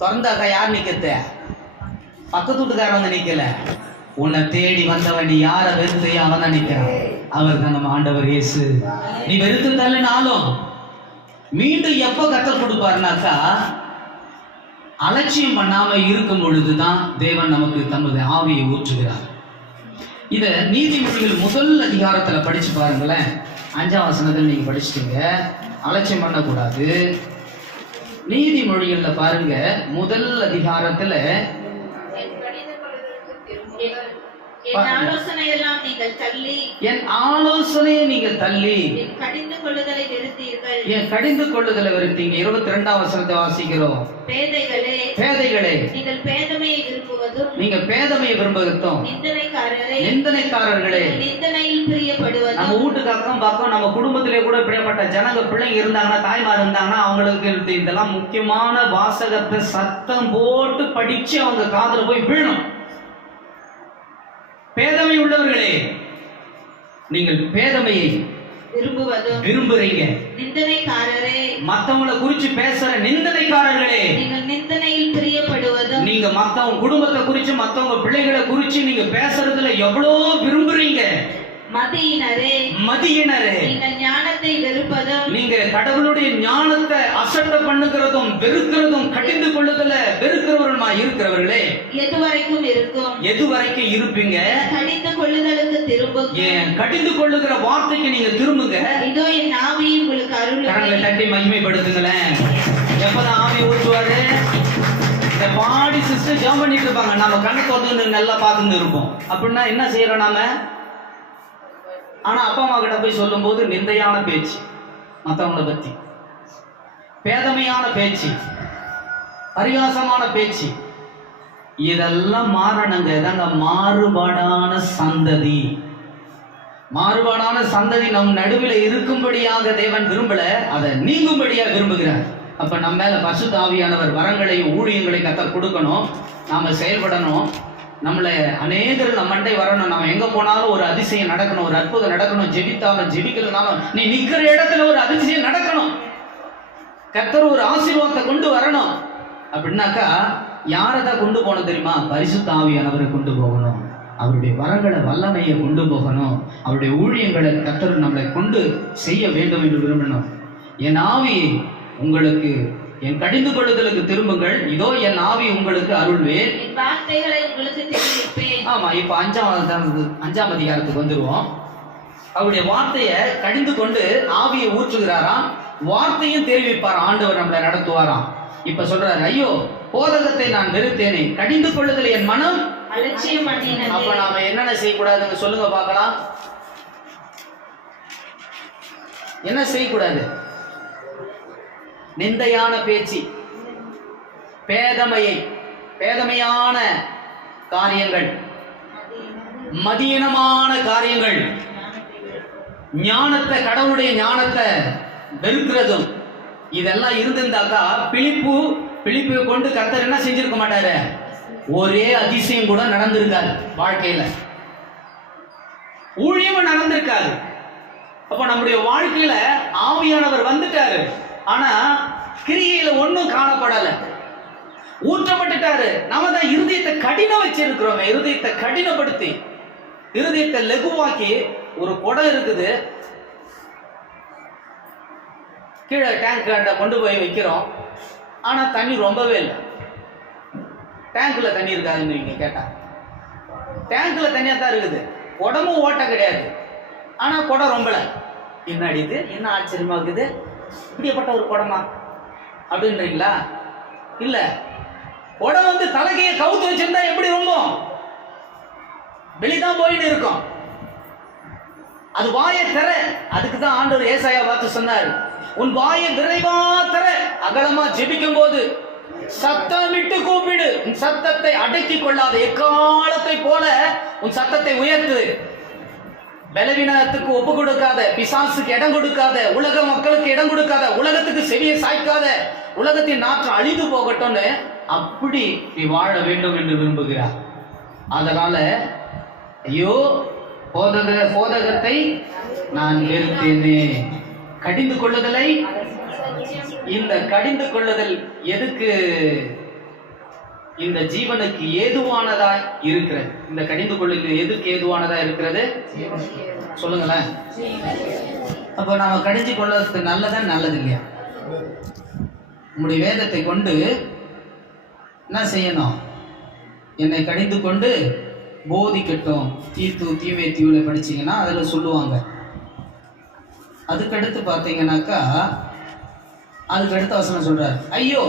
திறந்தாக்கா யார் நிற்கிறது, பக்கத்து வீட்டுக்காரன் வந்து நிற்கல, உன்னை தேடி வந்தவன் நீ யாரை வெறுத்தையோ அவன் தான் நிற்கிறான். அவர் தான் நம்ம ஆண்டவர் இயேசு. நீ வெறுத்து தள்ளினாலும் மீண்டும் எப்போ கத்தர் கொடுப்பாருனாக்கா, அலட்சியம் பண்ணாம இருக்கும் பொழுதுதான் தேவன் நமக்கு தமது ஆவியை ஊற்றுகிறார். இத நீதிமொழிகள் முதல் அதிகாரத்துல படிச்சு பாருங்களேன். 5ஆம் வசனத்தில் நீங்க படிச்சுட்டீங்க, அலட்சியம் பண்ணக்கூடாது. நீதிமொழிகள்ல பாருங்க, முதல் அதிகாரத்துல என் ஆலோசனையெல்லாம் நீங்கள் தள்ளி, என் ஆலோசனையை நீங்கள் தள்ளி என் கடிந்து கொள்ளுதலை வெறுத்தீர்கள். என் கடிந்து கொள்ளுதலை வெறுத்தீங்க. 22ஆம் வசனத்தை வாசிக்கிறோம். பேதைகளே பேதைகளே, நீங்கள் பேதமையை விரும்புவதும், நீங்கள் பேதமையை விரும்புவதும், நிந்தனைக்காரரே நிந்தனைக்காரர்களே, நிந்தனையில் பிரியப்படுவதும். நம்ம வீட்டுக்கு அக்கம் பக்கம் நம்ம குடும்பத்திலே கூட இப்படிப்பட்ட ஜனங்க பிள்ளைங்க இருந்தாங்கன்னா, தாய்மார் இருந்தாங்கன்னா, அவங்களுக்கு இதெல்லாம் முக்கியமான வாசகத்தை சத்தம் போட்டு படிச்சு அவங்க காதுல போய் விழணும். பேதமை உள்ளவர்களே, நீங்கள் பேதமையை விரும்புறீங்க. நிந்தனைக்காரரே, மத்தவங்களை குறிச்சு பேசுற நிந்தனைக்காரர்களே, நீங்கள் நிந்தனையில் பிரியப்படுவதும், நீங்க மத்தவங்க குடும்பத்தை குறிச்சு மத்தவங்க பிள்ளைகளை குறிச்சு நீங்க பேசுறதுல எவ்வளவு விரும்புறீங்க. மதியினரே, மதியினரே, நீங்கள் ஞானத்தை வெறுப்பதும், நீங்க கடவுளுடைய ஞானத்தை அசட்டை பண்ணுகிறதும் வெறுக்கிறதும் கடிந்து கொள்ளுதல வெறுக்கிறவர்களுமா இருக்கிறவர்களே, எதுவரைக்கும் இருக்கும், எதுவரைக்கும் இருப்பீங்க. கடிந்து கொள்ளுதலுக்கு திரும்புங்க. ஏன் கடிந்து கொள்ளுகிற வார்த்தைக்கு நீங்க திரும்புங்க. இதோ என் ஆவியை உங்களுக்கு கரங்களை அருள். தட்டி மகிமைப்படுத்துங்களேன். எப்பதான் ஆவி ஊற்றுவாரு, இந்த பாடி சிஸ்டர் ஜாம் பண்ணிட்டு இருப்பாங்க, நாம கண்ணு தோந்து நல்லா பார்த்துன்னு இருப்போம். அப்படின்னா என்ன செய்யறோம் நாம, ஆனா அப்பா அம்மா கிட்ட போய் சொல்லும் போது நிந்தையான பேச்சு, மற்றவங்களை பத்தி பேதமையான பேச்சு, பரிகாசமான பேச்சு, இதெல்லாம் மாறணுங்க. இதாங்க மாறுபாடான சந்ததி. மாறுபாடான சந்ததி நம் நடுவில் இருக்கும்படியாக தேவன் விரும்பல, அதை நீங்கும்படியா விரும்புகிறார். அப்ப நம்ம மேல பரிசுத்த ஆவியானவர் வரங்களையும் ஊழியங்களையும் கத்தர் கொடுக்கணும், நாம செயல்படணும். நம்மளை அநேகர் நம்ம மண்டை வரணும். நம்ம எங்க போனாலும் ஒரு அதிசயம் நடக்கணும், ஒரு அற்புதம் நடக்கணும். ஜெபித்தாலும் ஜெபிக்கலனாலும் நீ நிக்கிற இடத்துல ஒரு அதிசயம் நடக்கணும். கர்த்தர் ஒரு ஆசீர்வாதத்தை கொண்டு வரணும். அப்படின்னாக்கா யாரதான் கொண்டு போகணும் தெரியுமா, பரிசுத்த ஆவியானவரை கொண்டு போகணும். அவருடைய வரங்களை வல்லமையை கொண்டு போகணும். அவருடைய ஊழியங்களை கர்த்தர் நம்மளை கொண்டு செய்ய வேண்டும் என்று விரும்பணும். என் ஆவி உங்களுக்கு, என் கடிந்து கொள்ளுதலுக்கு திரும்புங்கள், இதோ என் ஆவி உங்களுக்கு அருள்வேன், என் வார்த்தைகளை உங்களுக்கு தெரிவிப்பேன். ஆமா, இப்ப 5ஆம் அதிகாரத்துக்கு வந்துருவோம். அவருடைய வார்த்தையை கடிந்து கொண்டு ஆவியை ஊற்றுகிறாராம், வார்த்தையும் தெரிவிப்பாராம், ஆண்டவர் நம்மளை நடத்துவாராம். இப்ப சொல்றாரு, ஐயோ போதகத்தை நான் வெறுத்தேனே, கடிந்து கொள்ளுதல் என் மனம் அலட்சியம் பண்ணினது. அப்ப நாம என்னென்ன செய்யக்கூடாதுன்னு சொல்லுங்க பார்க்கலாம். என்ன செய்யக்கூடாது? நிந்தையான பேச்சு, பேதமையான காரியங்கள், மதியீனமான காரியங்கள், ஞானத்தை, கடவுளுடைய ஞானத்தை வெறுக்கிறதும், இதெல்லாம் இருந்திருந்தாக்கா பிலிப்பு கொண்டு கர்த்தர் என்ன செஞ்சிருக்க மாட்டாரு, ஒரே அதிசயம் கூட நடந்திருக்காது, வாழ்க்கையில ஊழியமும் நடந்திருக்காது. அப்ப நம்முடைய வாழ்க்கையில ஆவியானவர் வந்துட்டாரு, ஆனா கிரியையில ஒன்னும் காணப்படல, ஊற்றப்பட்டுட்டாரு. நாம தான் இருதயத்தை கடினம் வச்சிருக்கிறோம். இருதயத்தை கடினப்படுத்தி, இருதயத்தை லகுவாக்கி, ஒரு குடம் இருக்குது, கீழே டேங்க் கொண்டு போய் வைக்கிறோம், ஆனா தண்ணி ரொம்பவே இல்லை. டேங்க்ல தண்ணி இருக்காதுன்னு நீங்க கேட்டா, டேங்க்ல தண்ணியா தான் இருக்குது, குடமும் ஓட்ட கிடையாது, ஆனா குடம் ரொம்பல. என்ன அடிக்குது, என்ன ஆச்சரியமா இருக்குது, இப்படிப்பட்ட ஒரு குடமா அப்படின்றீங்களா? இல்ல, குடம் வந்து தலைகையை கவுத்து வச்சிருந்தா எப்படி ரொம்ப வெளிதான் போயிட்டு இருக்கும். அது வாயை தர, அதுக்கு தான் ஆண்டவர் ஏசாயா பார்த்து சொன்னார், உன் வாயை விரைவா தர, அகலமா ஜெபிக்கும் போது சத்தமிட்டு கூப்பிடு, உன் சத்தத்தை அடக்கிக் கொள்ளாத, எக்காலத்தை போல உன் சத்தத்தை உயர்த்து. பலவீனத்துக்கு ஒப்பு கொடுக்காத, பிசாசுக்கு இடம் கொடுக்காத, உலக மக்களுக்கு இடம் கொடுக்காத, உலகத்துக்கு செவியை சாய்க்காத, உலகத்தின் நாற்றம் அழிந்து போகட்டும்னு அப்படி நீ வாழ வேண்டும் என்று விரும்புகிறார். அதனால ஐயோ போதகத்தை நான் வெறுத்தேனே. கடிந்து கொள்ளுதலை, இந்த கடிந்து கொள்ளுதல் எதுக்கு? இந்த ஜீவனுக்கு ஏதுவானதா இருக்கிறது. இந்த கடிந்து கொள்ளுதல் எதுக்கு ஏதுவானதா இருக்கிறது சொல்லுங்களேன். அப்ப நாம கடிஞ்சு கொள்வது நல்லதா நல்லது இல்லையா? உங்களுடைய வேதத்தை கொண்டு என்ன செய்யணும்? என்னை கடிந்து கொண்டு போதிக்கட்டும். தீமேத்தியூல படிச்சீங்கன்னா அதுல சொல்லுவாங்க. அதுக்கடுத்து பார்த்தீங்கன்னாக்கா அதுக்கடுத்த வசனம் சொல்றாரு, ஐயோ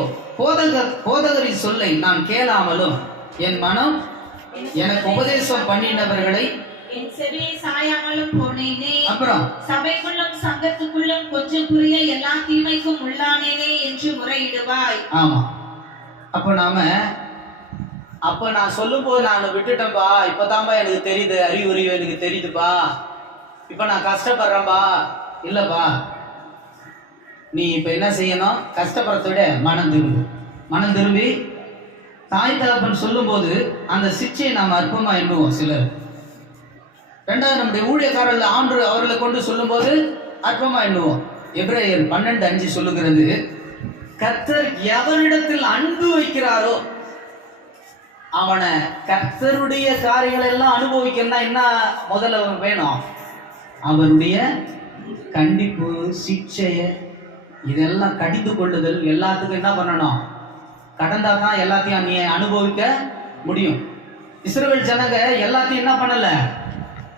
போதகரின் சொல்லை நான் கேளாமலும் என் மனம் எனக்கு உபதேசம் பண்ணினவர்களை என் செவியை சாயாமலும் போனேனே. அப்புறம் சபைக்குள்ளும் சங்கத்துக்குள்ளும் கொஞ்சம் புரிய எல்லா தீமைக்கும் உள்ளானேனே என்று முறையிடுவாய். ஆமா. அப்ப நான் சொல்லும் போது நான் விட்டுட்டேன்பா, இப்பதான்பா எனக்கு தெரியுது, அறிவுரை எனக்கு தெரியுதுப்பா, இப்ப நான் கஷ்டப்படுறேன்பா. இல்லப்பா, நீ இப்ப என்ன செய்யணும்? கஷ்டப்படுறத விட மனம் திரும்பி தாய் தகப்பன் சொல்லும் போது அந்த சிக்ஷையை நாம் அற்பமா எண்ணுவோம் சிலர். ரெண்டாவது, நம்முடைய ஊழியக்காரர்கள் ஆண்டு அவர்களை கொண்டு சொல்லும் போது அற்பமா எண்ணுவோம். எபிரேயர் 12:5 சொல்லுகிறது, கர்த்தர் எவனிடத்தில் அன்பு வைக்கிறாரோ அவனை கர்த்தருடைய காரியங்கள் எல்லாம் அனுபவிக்கணும்னா என்ன முதல்ல வேணும்? அவருடைய கண்டிப்பு, சிக்ஷைய, இதெல்லாம் கடிந்து கொள்ளுதல் எல்லாத்துக்கும் என்ன பண்ணணும்? கடந்தா தான் எல்லாத்தையும் நீ அனுபவிக்க முடியும். இஸ்ரவேல் ஜனங்க எல்லாத்தையும் என்ன பண்ணல?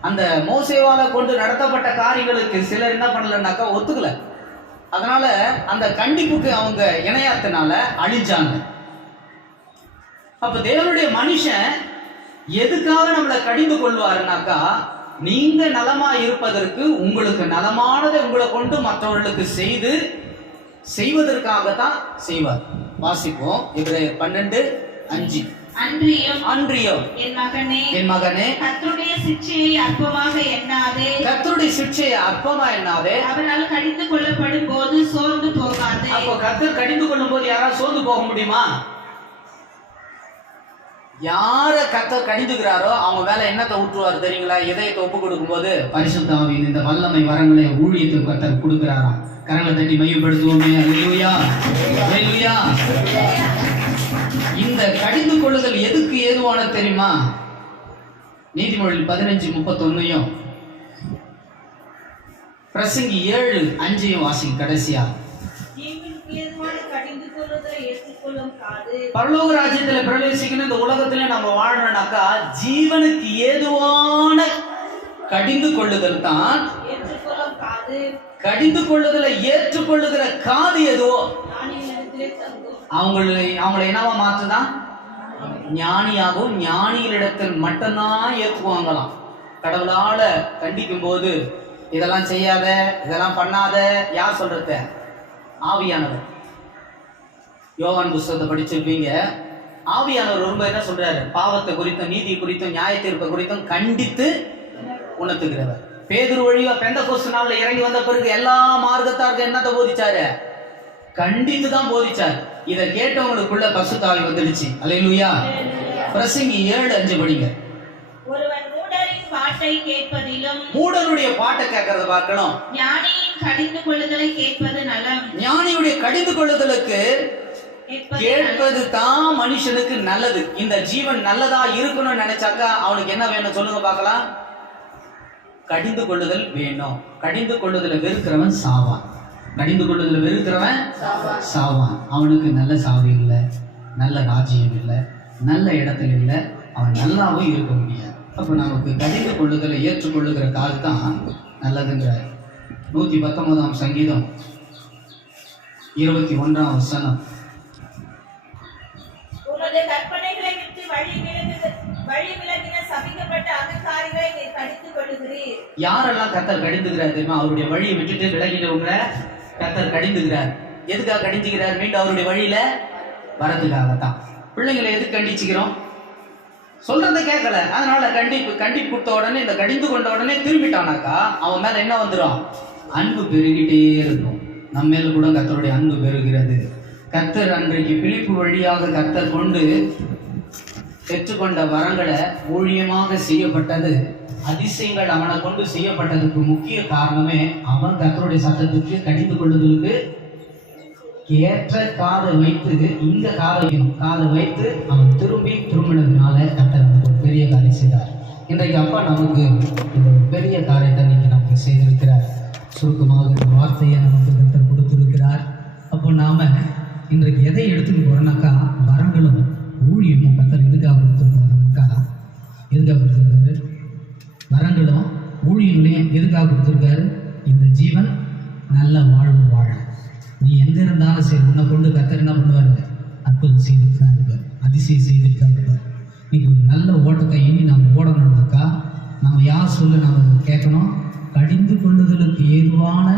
அந்த மோசேவால கொண்டு நடத்தப்பட்ட காரியங்களுக்கு சிலர் என்ன பண்ணலன்னாக்கா ஒத்துக்கல. அதனால அந்த கண்டிப்புக்கு அவங்க இணையாத்தினால அழிஞ்சாங்க. அப்ப தேவனுடைய மனுஷன் எதுக்காக நம்மளை கடிந்து கொள்வாருனாக்கா, நீங்க நலமா இருப்பதற்கு, உங்களுக்கு நலமானதை உங்களை கொண்டு மற்றவர்களுக்கு செய்வதற்காகத்தான் செய்வார். வாசிப்போம் எபிரேயர் 12:5. அன்றியும் என் மகனே கர்த்தருடைய சிட்சையை அற்பமாக எண்ணாதே. கர்த்தருடைய சிட்சையை அற்பமா எண்ணாதே. அவரால் கடிந்து கொள்ளப்படும் போது சோர்ந்து போகாதே. அப்போ கர்த்தர் கடிந்து கொள்ளும் போது யாராவது சோர்ந்து போக முடியுமா? யார கர்த்தர் கடிந்துகிறாரோ அவங்க மேல என்னத்தை ஊற்றுவார் தெரியுங்களா? இதயத்தை ஒப்பு கொடுக்கும் போது பரிசுத்த ஆவியின் இந்த வல்லமை வரங்களை ஊழியத்தை கர்த்தர் கொடுக்கிறாராம். கரங்களை தட்டி மையப்படுத்துவோமே. அல்லேலூயா, அல்லேலூயா. இந்த கடிந்து கொள்ளுதல் எதுக்கு ஏதுவான தெரியுமா? நீதிமொழிகள் 15:31 பிரசங்கி 7:5 வாசிங்க கடைசியா. பரலோக ராஜ்யத்துல பிரவேசிக்கணும், இந்த உலகத்துல நம்ம வாழணும்னாக்கா ஜீவனுக்கு ஏதுவான கடிந்து கொள்ளுதல் தான். கடிந்து கொள்ளுதலை ஏற்றுக்கொள்ளுகிற காது எதோ அவங்களை என்னவா மாற்றுதான்? ஞானியாகவும் ஞானிகளிடத்தில் மட்டும்தான் ஏற்றுக்குவாங்களாம். கடவுளால கண்டிக்கும் போது இதெல்லாம் செய்யாத, இதெல்லாம் பண்ணாத, யார் சொல்றது? ஆவியானவர். யோவான் புஸ்தகத்தை படிச்சிருப்பீங்க. ஆவியானவர் ரொம்ப என்ன சொல்றாரு? பாவத்தை குறித்தும் நீதி குறித்தும் நியாய தீர்ப்பை குறித்தும் கண்டித்து உணர்த்துகிறவர். பேதுரு வழியா பெந்தகோஸ்து நாள்ல இறங்கி வந்த பிறகு எல்லா மார்க்கத்தாருக்கு என்னத்தை போதிச்சாரு? கண்டித்து தான் போதிச்சார். இதை கேட்டவங்களுக்குள்ள பரிசுத்த ஆவி வந்துடுச்சு. அல்லேலூயா. பிரசங்கி 7:5 படிங்க. ஒருவன் மூடரின் பாட்டை கேட்பதிலும், மூடனுடைய பாட்டை கேட்கறத பார்க்கணும். ஞானியின் கடிந்து கொள்ளுதலை கேட்பது நலம். ஞானியுடைய கடிந்து கொள்ளுதலுக்கு கேட்பது தான் மனுஷனுக்கு நல்லது. இந்த ஜீவன் நல்லதா இருக்கணும்னு நினைச்சாக்கா அவனுக்கு என்ன வேணும் சொல்லுங்க பார்க்கலாம்? கடிந்து கொள்ளுதல் வேணும். கடிந்து கொள்ளுதலை வெறுக்கிறவன் சாவான். கடிந்து கொள்ளுதலை வெறுக்கிறவன் சாவான். அவனுக்கு நல்ல சாவு இல்லை, நல்ல ராஜ்யம் இல்லை, நல்ல இடத்துல இல்லை, அவன் நல்லாவும் இருக்க முடியாது. அப்போ நமக்கு கடிந்து கொள்ளுதலை ஏற்றுக்கொள்ளுகிற கால் தான் நல்லதுங்கிற 119 சங்கீதம் 21 வசனம். உமது கற்பனைகளை விட்டு வழி விலகின சபிக்கப்பட்ட அகங்காரிகளை நீ கடிந்து கொள்ளுகிறீர். யாரெல்லாம் கர்த்தர் கடிந்துகிறார் தெரியுமா? அவருடைய வழியை விட்டுட்டு விலகிட்டவங்களை கர்த்தர் கடிந்துகிறார். எதுக்காக கடிஞ்சுக்கிறார்? மீண்டும் அவருடைய வழியில வரதுக்காகத்தான். பிள்ளைங்களை எதுக்கு கண்டிச்சுக்கிறோம்? சொல்றதை கேட்கல. அதனால கண்டிப்பு கொடுத்த உடனே, இந்த கடிந்து கொண்ட உடனே திரும்பிட்டானாக்கா அவன் மேல என்ன வந்துடும்? அன்பு பெருகிட்டே இருக்கும். நம்ம மேல கூட கர்த்தருடைய அன்பு பெருகிறது. கர்த்தர் அன்றைக்கு பிலிப்பு வழியாக கர்த்தர் கொண்டு பெற்றுக்கொண்ட வரங்களை ஊழியமாக செய்யப்பட்டது, அதிசயங்கள் அவனை கொண்டு செய்யப்பட்டதுக்கு முக்கிய காரணமே அவன் கர்த்தருடைய சத்தத்துக்கு கடிந்து கொள்ளுதலுக்கு ஏற்ற காதை வைத்து, இங்க காதை வைத்து அவன் திரும்பினதுனால கர்த்தர் ஒரு பெரிய காரியம் செய்தார். இன்றைக்கு அப்பா நமக்கு ஒரு பெரிய காரியத்தை இன்னைக்கு நமக்கு செய்திருக்கிறார். சுருக்கமாக இந்த வார்த்தையை நமக்கு கர்த்தர் கொடுத்திருக்கிறார். அப்போ நாம இன்றைக்கு எதை எடுத்துட்டு போறோம்னாக்கா, வரங்களும் ஊழியமும் கர்த்தர் எதுக்காக கொடுத்துருக்காருனாக்கா, எதுக்காக கொடுத்துருக்காரு? வரங்களும் ஊழியங்களையும் எதுக்காக கொடுத்துருக்காரு? இந்த ஜீவன் நல்ல வாழ்வு வாழ. நீ எங்க இருந்தாலும் சரி, உன்னை கொண்டு கர்த்தர் என்ன பண்ணுவாருங்க? அற்புதம் செய்திருக்காரு, அதிசயம் செய்திருக்காரு. இன்னைக்கு ஒரு நல்ல ஓட்டத்தை இனி நாம் ஓடணும்னாக்கா நம்ம யார் சொல்ல நாம் கேட்கணும்? கடிந்து கொள்ளுதலுக்கு ஏதுவான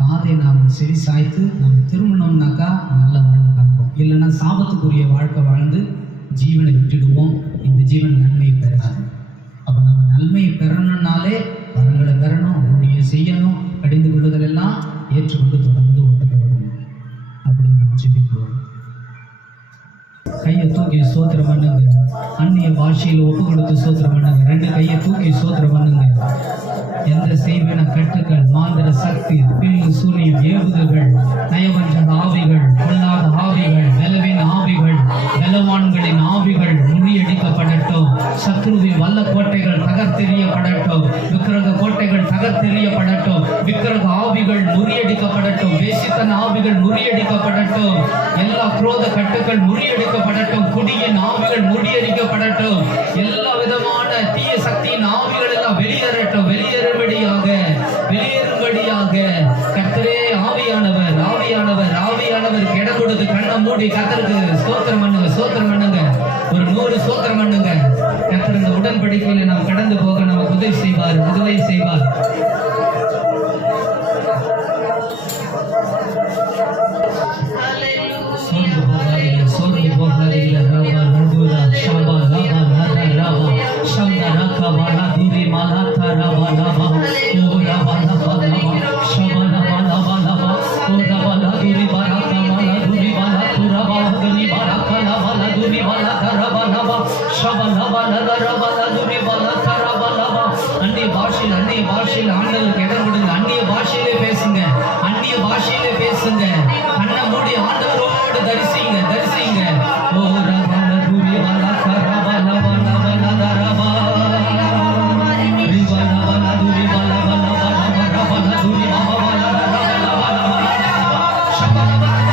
காதை நாம் செவி சாய்த்து நாம் திருமணம்னாக்கா நல்ல வாழ்க்கை காண்போம். இல்லைன்னா சாபத்துக்குரிய வாழ்க்கை வாழ்ந்து ஜீவனை விட்டுடுவோம். இந்த ஜீவன் நன்மையை பெறாது. அப்போ நம்ம நன்மையை பெறணும்னாலே வரங்களை பெறணும், ஊழியம் செய்யணும், கடிந்து கொள்ளுதல் எல்லாம் ஏற்றுக்கொண்டு தொடர்ந்து ஓட்டப்படணும் அப்படின்னு ஜெபிப்போம். கையை தூக்கி சோத்திரம் பண்ணுங்க. அந்நிய பாஷையில் ஒப்பு கொடுத்து சோத்திரம் பண்ணுங்க. 2 கையை தூக்கி சோத்திரம் பண்ணுங்க. எந்த செய்வன கட்டுகள், மாந்திர சக்தி, பில்லு சூனியம், ஏவுதல்கள், நயவஞ்ச ஆவிகள், பொல்லாத ஆவிகள், பலவீன ஆவிகள், பலவான்களின் ஆவிகள் முறியடிக்கப்படட்டும். சத்ருவின் வல்ல கோட்டைகள் தகர்த்தெறியப்படட்டும். விக்கிரக கோட்டைகள் தகர்த்தெறியப்படட்டும். விக்கிரக ஆவிகள் முறியடிக்கப்படட்டும். வேசித்தன ஆவிகள் முறியடிக்கப்படட்டும். எல்லா குரோத கட்டுகள் முறியடிக்கப்படட்டும். குடியின் ஆவிகள் முறியடிக்கப்படட்டும். எல்லா விதமான தீய சக்தியின் ஆவிகள் எல்லாம் வெளியேறட்டும். வெளியேறும்படியாக கர்த்தரே ஆவியானவர் ஆவியானவர் ஆவியானவருக்கு இடம் கொடுத்து கண்ணை மூடி கர்த்தருக்கு ஸ்தோத்திரம் பண்ணுங்க. ஒரு 100 ஸ்தோத்திரம் பண்ணுங்க. கர்த்தர் இந்த உடன்படிக்கையில நாம் கடந்து போக நமக்கு உதவி செய்வார். சோர்ந்து போகாதீங்க. அந்நிய பாஷையில் ஆண்டவருக்கு இடம் கொடுங்க. அந்நிய பாஷையிலே பேசுங்க. கண்ணை மூடி ஆண்டவரோடு தரிசிங்க. ஓ ரபல துரி வல கரபல வல வல தரபா ரிவல வல துரி வல வல வல ரபல துரி வல வல ரபல வல ஷபல வல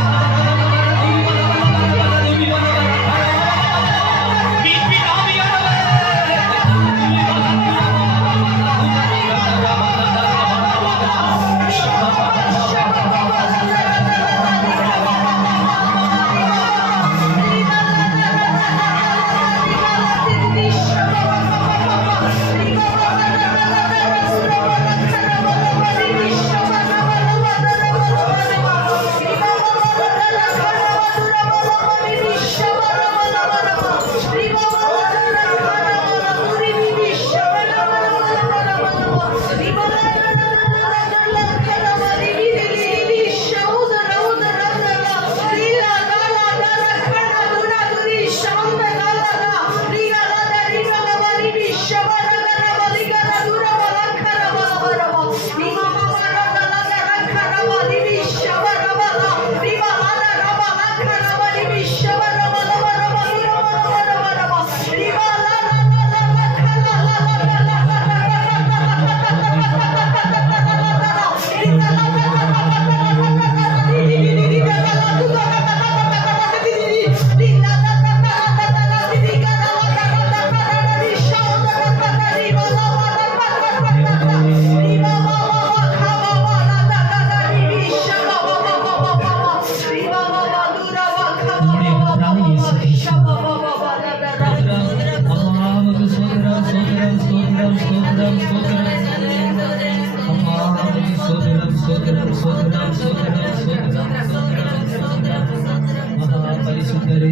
பரிசுத்தரே,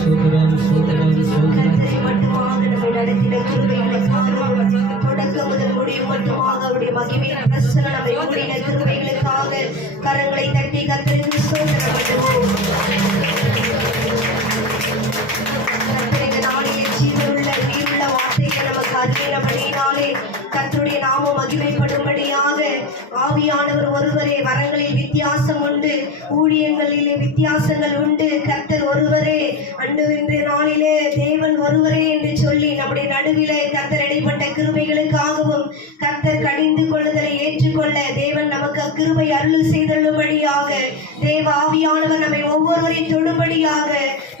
சோதரம் சோதரம் சோதரம் கரங்களை தட்டி கர்த்தருக்கு ஸ்தோத்திரம் பண்ணுவோம். கர்த்தர் இந்த நாளிலே ஜீவனுள்ள உயிருள்ள வார்த்தைகளை நமக்கு அறிவினபடியினாலே கர்த்தருடைய நாமம் மகிமைப்படும்படியாக ஆவியானவர் ஒருவரே. வரங்களில் வித்தியாசம் உண்டு, ஊழியங்களிலே வித்தியாசங்கள் உண்டு. கர்த்தர் ஒருவரே. இன்றைய நாளிலே தேவன் ஒருவரே என்று சொல்லி நம்முடைய நடுவிலே கர்த்தர் இடைப்பட்ட கிருபைகளுக்காகவும் கர்த்தர் கடிந்து கொள்ளுதலை ஏற்றுக்கொள்ள தேவன் நமக்கு கிருபை அருள் செய்தள்ளும்படியாக தேவ ஆவியானவர் நம்மை ஒவ்வொருவரையும் தொடும்படியாக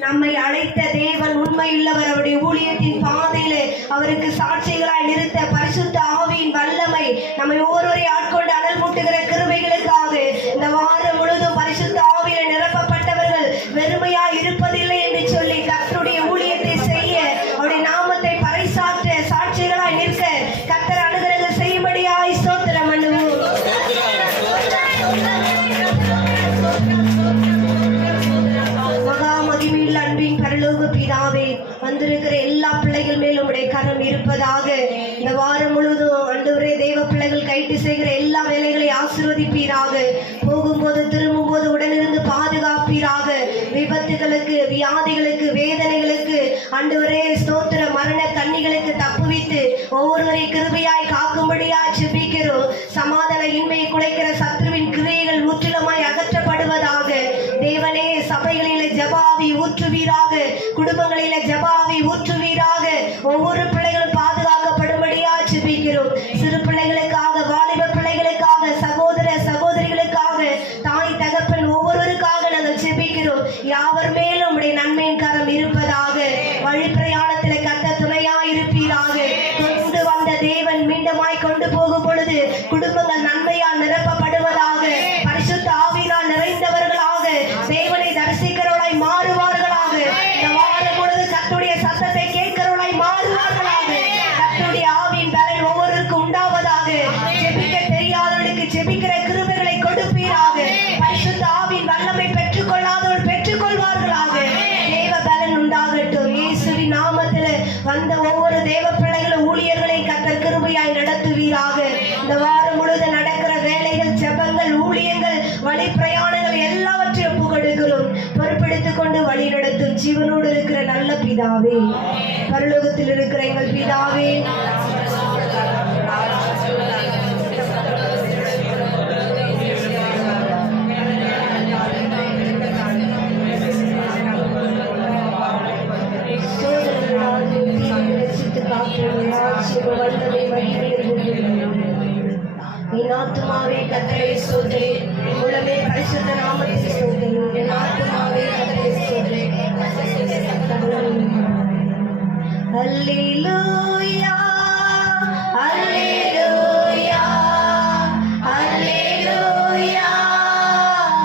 நம்மை அழைத்த தேவன் உண்மையுள்ளவர். அவருடைய ஊழியத்தின் பாதையிலே அவருக்கு சாட்சிகளாய் நிறுத்த பரிசுத்த ஆவியின் வல்லமை நம்மை ஒவ்வொருவரையும் ஆட்கொண்டு அனல் மூட்டுகிற கிருபைகளுக்காக இந்த வாரம் முழுவதும் பரிசுத்த ஆவியில நிரப்பப்பட்டவர்கள் வெறுமையாய் இருப்பதில்லை என்று சொல்லி கர்த்தருடைய ஊழியத்தை செய்ய அவருடைய நாமத்தை பறைசாற்ற சாட்சிகளாய் நிற்க கர்த்தர் அனுகிரகம் செய்யும்படியாய் ஸ்தோத்திரம் பண்ணுவோம். மகா மகிமையுள்ள அன்பின் பரலோக பிதாவே, வந்திருக்கிற எல்லா பிள்ளைகள் மேலும் உடைய கரம் இருப்பதாக. இந்த வாரம் முழுவதும் ஆண்டவரே தேவ பிள்ளைகள் கைட்டு செய்கிற எல்லா வேலைகளை ஆசீர்வதிப்பீராக. போகும்போது திரும்பும்போது உடனிருந்து பாதுகாப்பீராக. விபத்துகளுக்கு, வியாதிகளுக்கு, வேதனைகளுக்கு ஆண்டவரே ஸ்தோத்திர மரண கண்ணிகளுக்கு தப்புவித்து ஒவ்வொருவரை கிருபையாய் காக்கும்படியாய் ஜெபிக்கிறோம். சமாதான இன்மையை குலைக்கிற சத்ருவின் கிரியைகள் முற்றிலுமாய் அகற்றப்படுவதாக. தேவனே, சபைகளிலே ஜபாவி ஊற்றுவீராக, குடும்பங்களிலே ஜபாவி ஊற்றுவீராக. ஒவ்வொரு பிள்ளைகளும் பாதுகாக்கப்படும்படியாய் ஜெபிக்கிறோம். சிறு பிள்ளைகளுக்காக, வாலிப பிள்ளைகளுக்காக, சகோதர சகோதரிகளுக்காக, தாய் தகப்பன் ஒவ்வொருவருக்காக நாங்கள் ஜெபிக்கிறோம். யாவர் மேலும் உடைய நன்மையின் கரம் இருப்பதாக. வழி பிரயாணத்தில் கத்த துணையாய் இருப்பீராக. கொண்டு வந்த தேவன் மீண்டுமாய் கொண்டு போகும் பொழுது குடும்பங்கள் நன்மையால் நிரப்பப்படுவதாக. பரிசுத்த ஆவியினால் நிறைந்தவர்களாக தேவனை தரிசிக்கிறவர்களாய் மாறுவார்களாக. இந்த வாரம் பொழுது கர்த்தருடைய சத்தத்தை கேட்கிறவர்களாய் மாறுவார்களாக. கர்த்தருடைய ஆவியின் பலன் ஒவ்வொருவருக்கும் உண்டாவதாக. ஜெபிக்க தெரியாதவர்களுக்கு ஜெபிக்கிற கிருபைகளை கொடுப்பீராக. பரிசுத்த ஆவியின் வல்லமை பெற்றுக்கொள்ளாதவர்கள் பெற்றுக்கொள்வார்களாக. தேவ பலன் உண்டாகட்டும். இயேசுவின் நாமத்தில் வந்த ஒவ்வொரு தேவ பிள்ளைகளும் ஊழியர்களை கர்த்தர் கிருபையாய் நடத்துவீராக. இந்த வாரம் முழுவதும் நடக்கிற வேலைகள், ஜெபங்கள், ஊழியங்கள், வழி பிரயாணங்கள் எல்லாவற்றையும் புகழுகிறோம். பொறுப்பெடுத்துக் கொண்டு வழி நடத்தும் ஜீவனோடு இருக்கிற நல்ல பிதாவே, பரலோகத்தில் இருக்கிற எங்கள் பிதாவே, என் ஆத்துமாவே கர்த்தரை ஸ்தோத்திரி, உலகமே பரிசுத்த நாமத்தை ஸ்தோத்திரி. என் ஆத்துமாவே கர்த்தரை ஸ்தோத்திரி. அல்லேலூயா, அல்லேலூயா, அல்லேலூயா,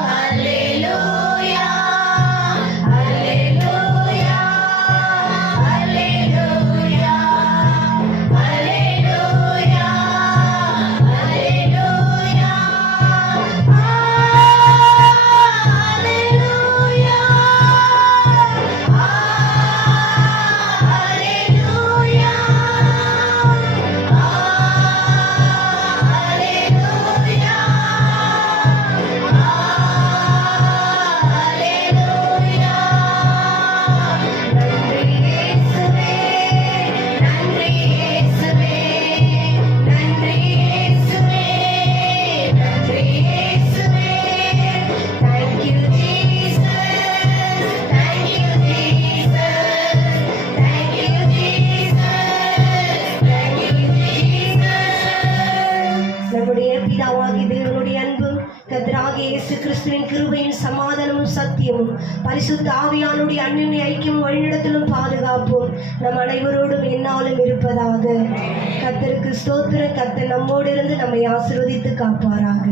அல்லேலூயா, அல்லேலூயா, அல்லேலூயா, அல்லேலூயா, அல்லேலூயா, இயேசு கிறிஸ்துவின் கிருபையின் சமாதானமும் சத்தியமும் பரிசுத்த ஆவியானுடைய அன்பின் ஐக்கியம் வழிநடத்தலும் பாதுகாப்பும் நம் அனைவரோடும் எந்நாளும் இருப்பதாக. கர்த்தருக்கு ஸ்தோத்திரம். கர்த்தர் நம்மோடு இருந்து நம்மை ஆசீர்வதித்து காப்பாராக.